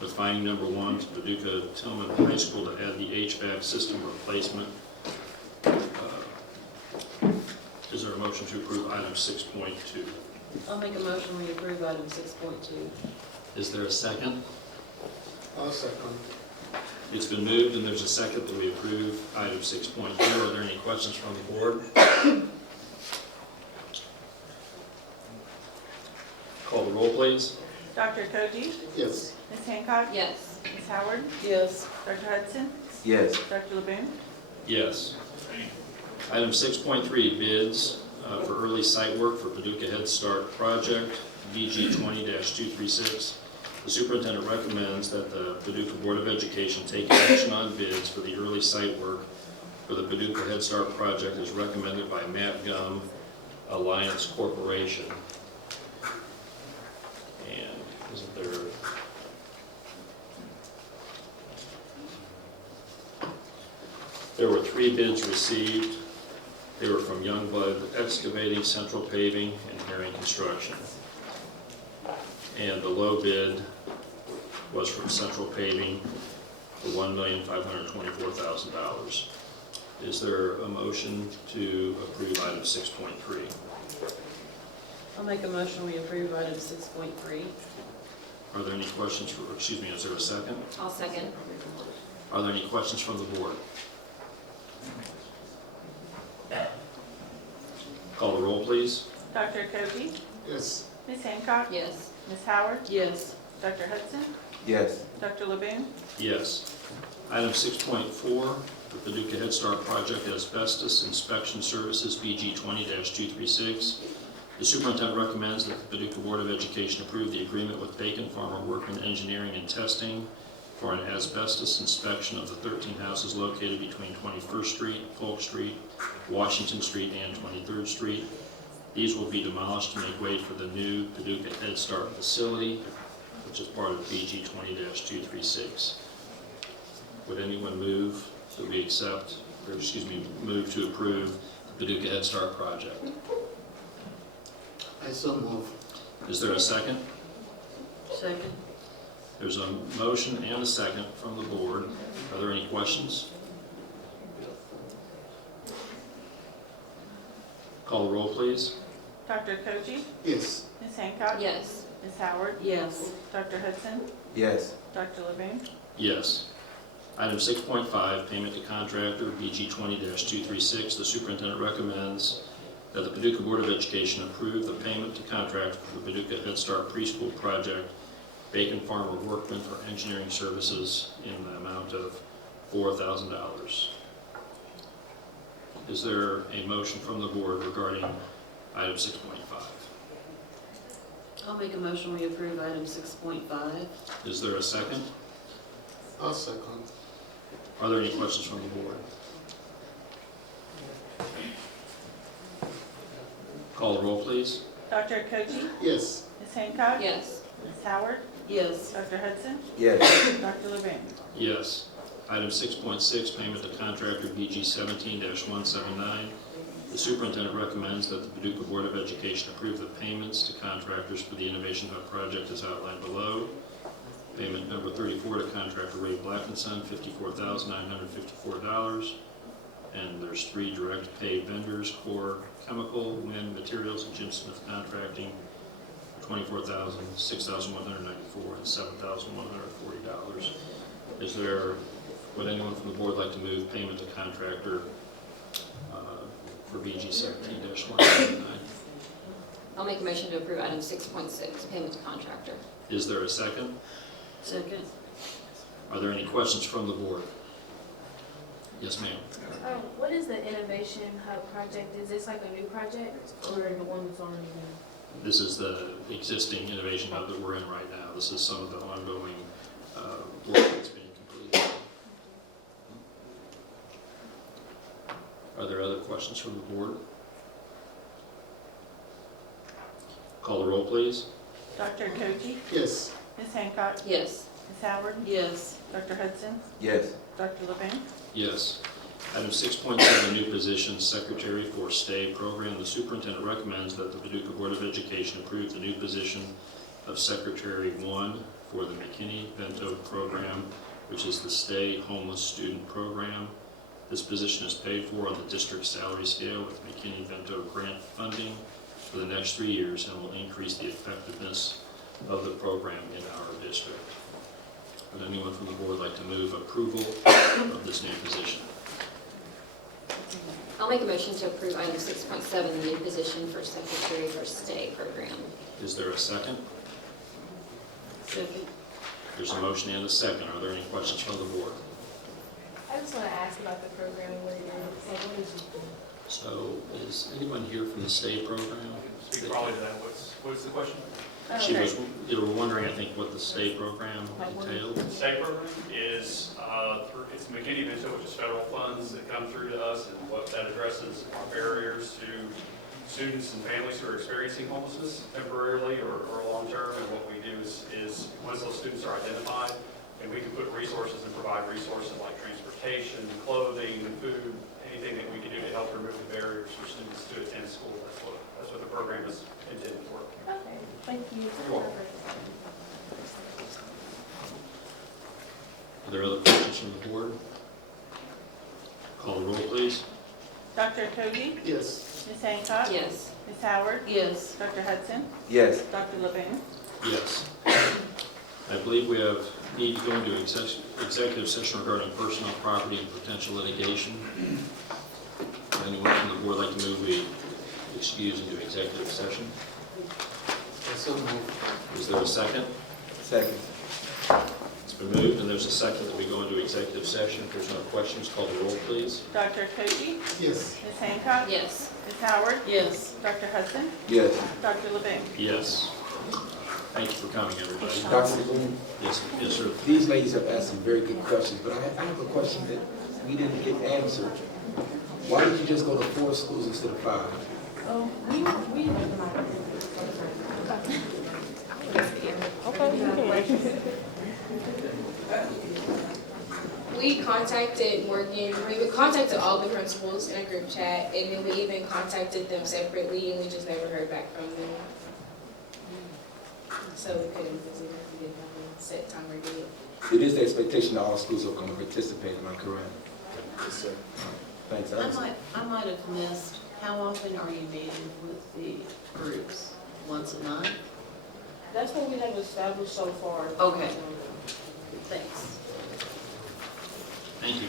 with finding number 1 to Paducah Tillman High School to add the HVAC system replacement. Is there a motion to approve item 6.2? I'll make a motion we approve item 6.2. Is there a second? I'll second. It's been moved and there's a second that we approve item 6.2. Are there any questions from the board? Call the roll, please. Dr. Koji? Yes. Ms. Hancock? Yes. Ms. Howard? Yes. Dr. Hudson? Yes. Dr. Levine? Yes. Item 6.3, bids for early site work for Paducah Head Start project, VG 20-236. The superintendent recommends that the Paducah Board of Education take action on bids for the early site work for the Paducah Head Start project as recommended by Matt Gum, Alliance Corporation. And isn't there... There were 3 bids received. They were from Youngblood Excavating, Central Paving, and Herring Construction. And the low bid was from Central Paving for $1,524,000. Is there a motion to approve item 6.3? I'll make a motion, we approve item 6.3. Are there any questions for, excuse me, is there a second? I'll second. Are there any questions from the board? Call the roll, please. Dr. Koji? Yes. Ms. Hancock? Yes. Ms. Howard? Yes. Dr. Hudson? Yes. Dr. LeBoon? Yes. Item 6.4, the Paducah Head Start Project Asbestos Inspection Services, BG 20-236. The superintendent recommends that the Paducah Board of Education approve the agreement with Bacon Farmer Workman Engineering and Testing for an asbestos inspection of the 13 houses located between 21st Street, Polk Street, Washington Street, and 23rd Street. These will be demolished to make way for the new Paducah Head Start facility, which is part of BG 20-236. Would anyone move that we accept, or excuse me, move to approve the Paducah Head Start project? I so move. Is there a second? Second. There's a motion and a second from the board. Are there any questions? Call the roll, please. Dr. Koji? Yes. Ms. Hancock? Yes. Ms. Howard? Yes. Dr. Hudson? Yes. Dr. LeBoon? Yes. Item 6.5, payment to contractor, BG 20-236. The superintendent recommends that the Paducah Board of Education approve the payment to contractor for the Paducah Head Start Preschool Project, Bacon Farmer Workman for engineering services in the amount of $4,000. Is there a motion from the board regarding item 6.5? I'll make a motion, we approve item 6.5. Is there a second? I'll second. Are there any questions from the board? Call the roll, please. Dr. Koji? Yes. Ms. Hancock? Yes. Ms. Howard? Yes. Dr. Hudson? Yes. Dr. LeBoon? Yes. Item 6.6, payment to contractor BG 17-179. The superintendent recommends that the Paducah Board of Education approve the payments to contractors for the Innovation Hub project as outlined below. Payment number 34 to contractor Ray Black & Son, $54,954. And there's 3 direct pay vendors, Core Chemical, Wind Materials, and Jim Smith Contracting, $24,000, $6,194, and $7,140. Is there, would anyone from the board like to move payment to contractor for BG 17-179? I'll make a motion to approve item 6.6, payment to contractor. Is there a second? Second. Are there any questions from the board? Yes, ma'am. What is the Innovation Hub project? Is this like a new project or the one that's already there? This is the existing Innovation Hub that we're in right now. This is some of the ongoing work that's being completed. Are there other questions from the board? Call the roll, please. Dr. Koji? Yes. Ms. Hancock? Yes. Ms. Howard? Yes. Dr. Hudson? Yes. Dr. LeBoon? Yes. Item 6.7, new position, Secretary for STAY program. The superintendent recommends that the Paducah Board of Education approve the new position of Secretary 1 for the McKinney-Vento program, which is the STAY Homeless Student Program. This position is paid for on the district salary scale with McKinney-Vento grant funding for the next 3 years and will increase the effectiveness of the program in our district. Would anyone from the board like to move approval of this new position? I'll make a motion to approve item 6.7, the new position for Secretary for STAY program. Is there a second? Second. There's a motion and a second. Are there any questions from the board? I just want to ask about the program, what it is. Like, what is it? So is anyone here from the STAY program? Speak probably to that. What's the question? She was, you were wondering, I think, what the STAY program entailed. The STAY program is, it's McKinney-Vento, which is federal funds that come through to us, and what that addresses are barriers to students and families who are experiencing homelessness temporarily or long-term. And what we do is once those students are identified, and we can put resources and provide resources like transportation, clothing, food, anything that we can do to help remove the barriers for students to attend school. That's what the program is intended for. Okay, thank you. Are there other questions from the board? Call the roll, please. Dr. Koji? Yes. Ms. Hancock? Yes. Ms. Howard? Yes. Dr. Hudson? Yes. Dr. Levine? Yes. I believe we need to go into executive session regarding personal property and potential litigation. Anyone from the board like to move we excuse into executive session? Is there a second? Second. It's been moved and there's a second that we go into executive session. If there's no questions, call the roll, please. Dr. Koji? Yes. Ms. Hancock? Yes. Ms. Howard? Yes. Dr. Hudson? Yes. Dr. Levine? Yes. Thank you for coming, everybody. Dr. Boone, Yes, yes, sir. these ladies have asked some very good questions, but I have a question that we didn't get answered. Why did you just go to 4 schools instead of 5? We contacted Morgan, we contacted all the principals in a group chat, and then we even contacted them separately, and we just never heard back from them. So we couldn't, because we didn't have a set time or date. It is the expectation that all schools are going to participate, am I correct? Yes, sir. Thanks. I might have missed, how often are you meeting with the groups? Once a month? That's what we have established so far. Okay. Thanks. Thank you.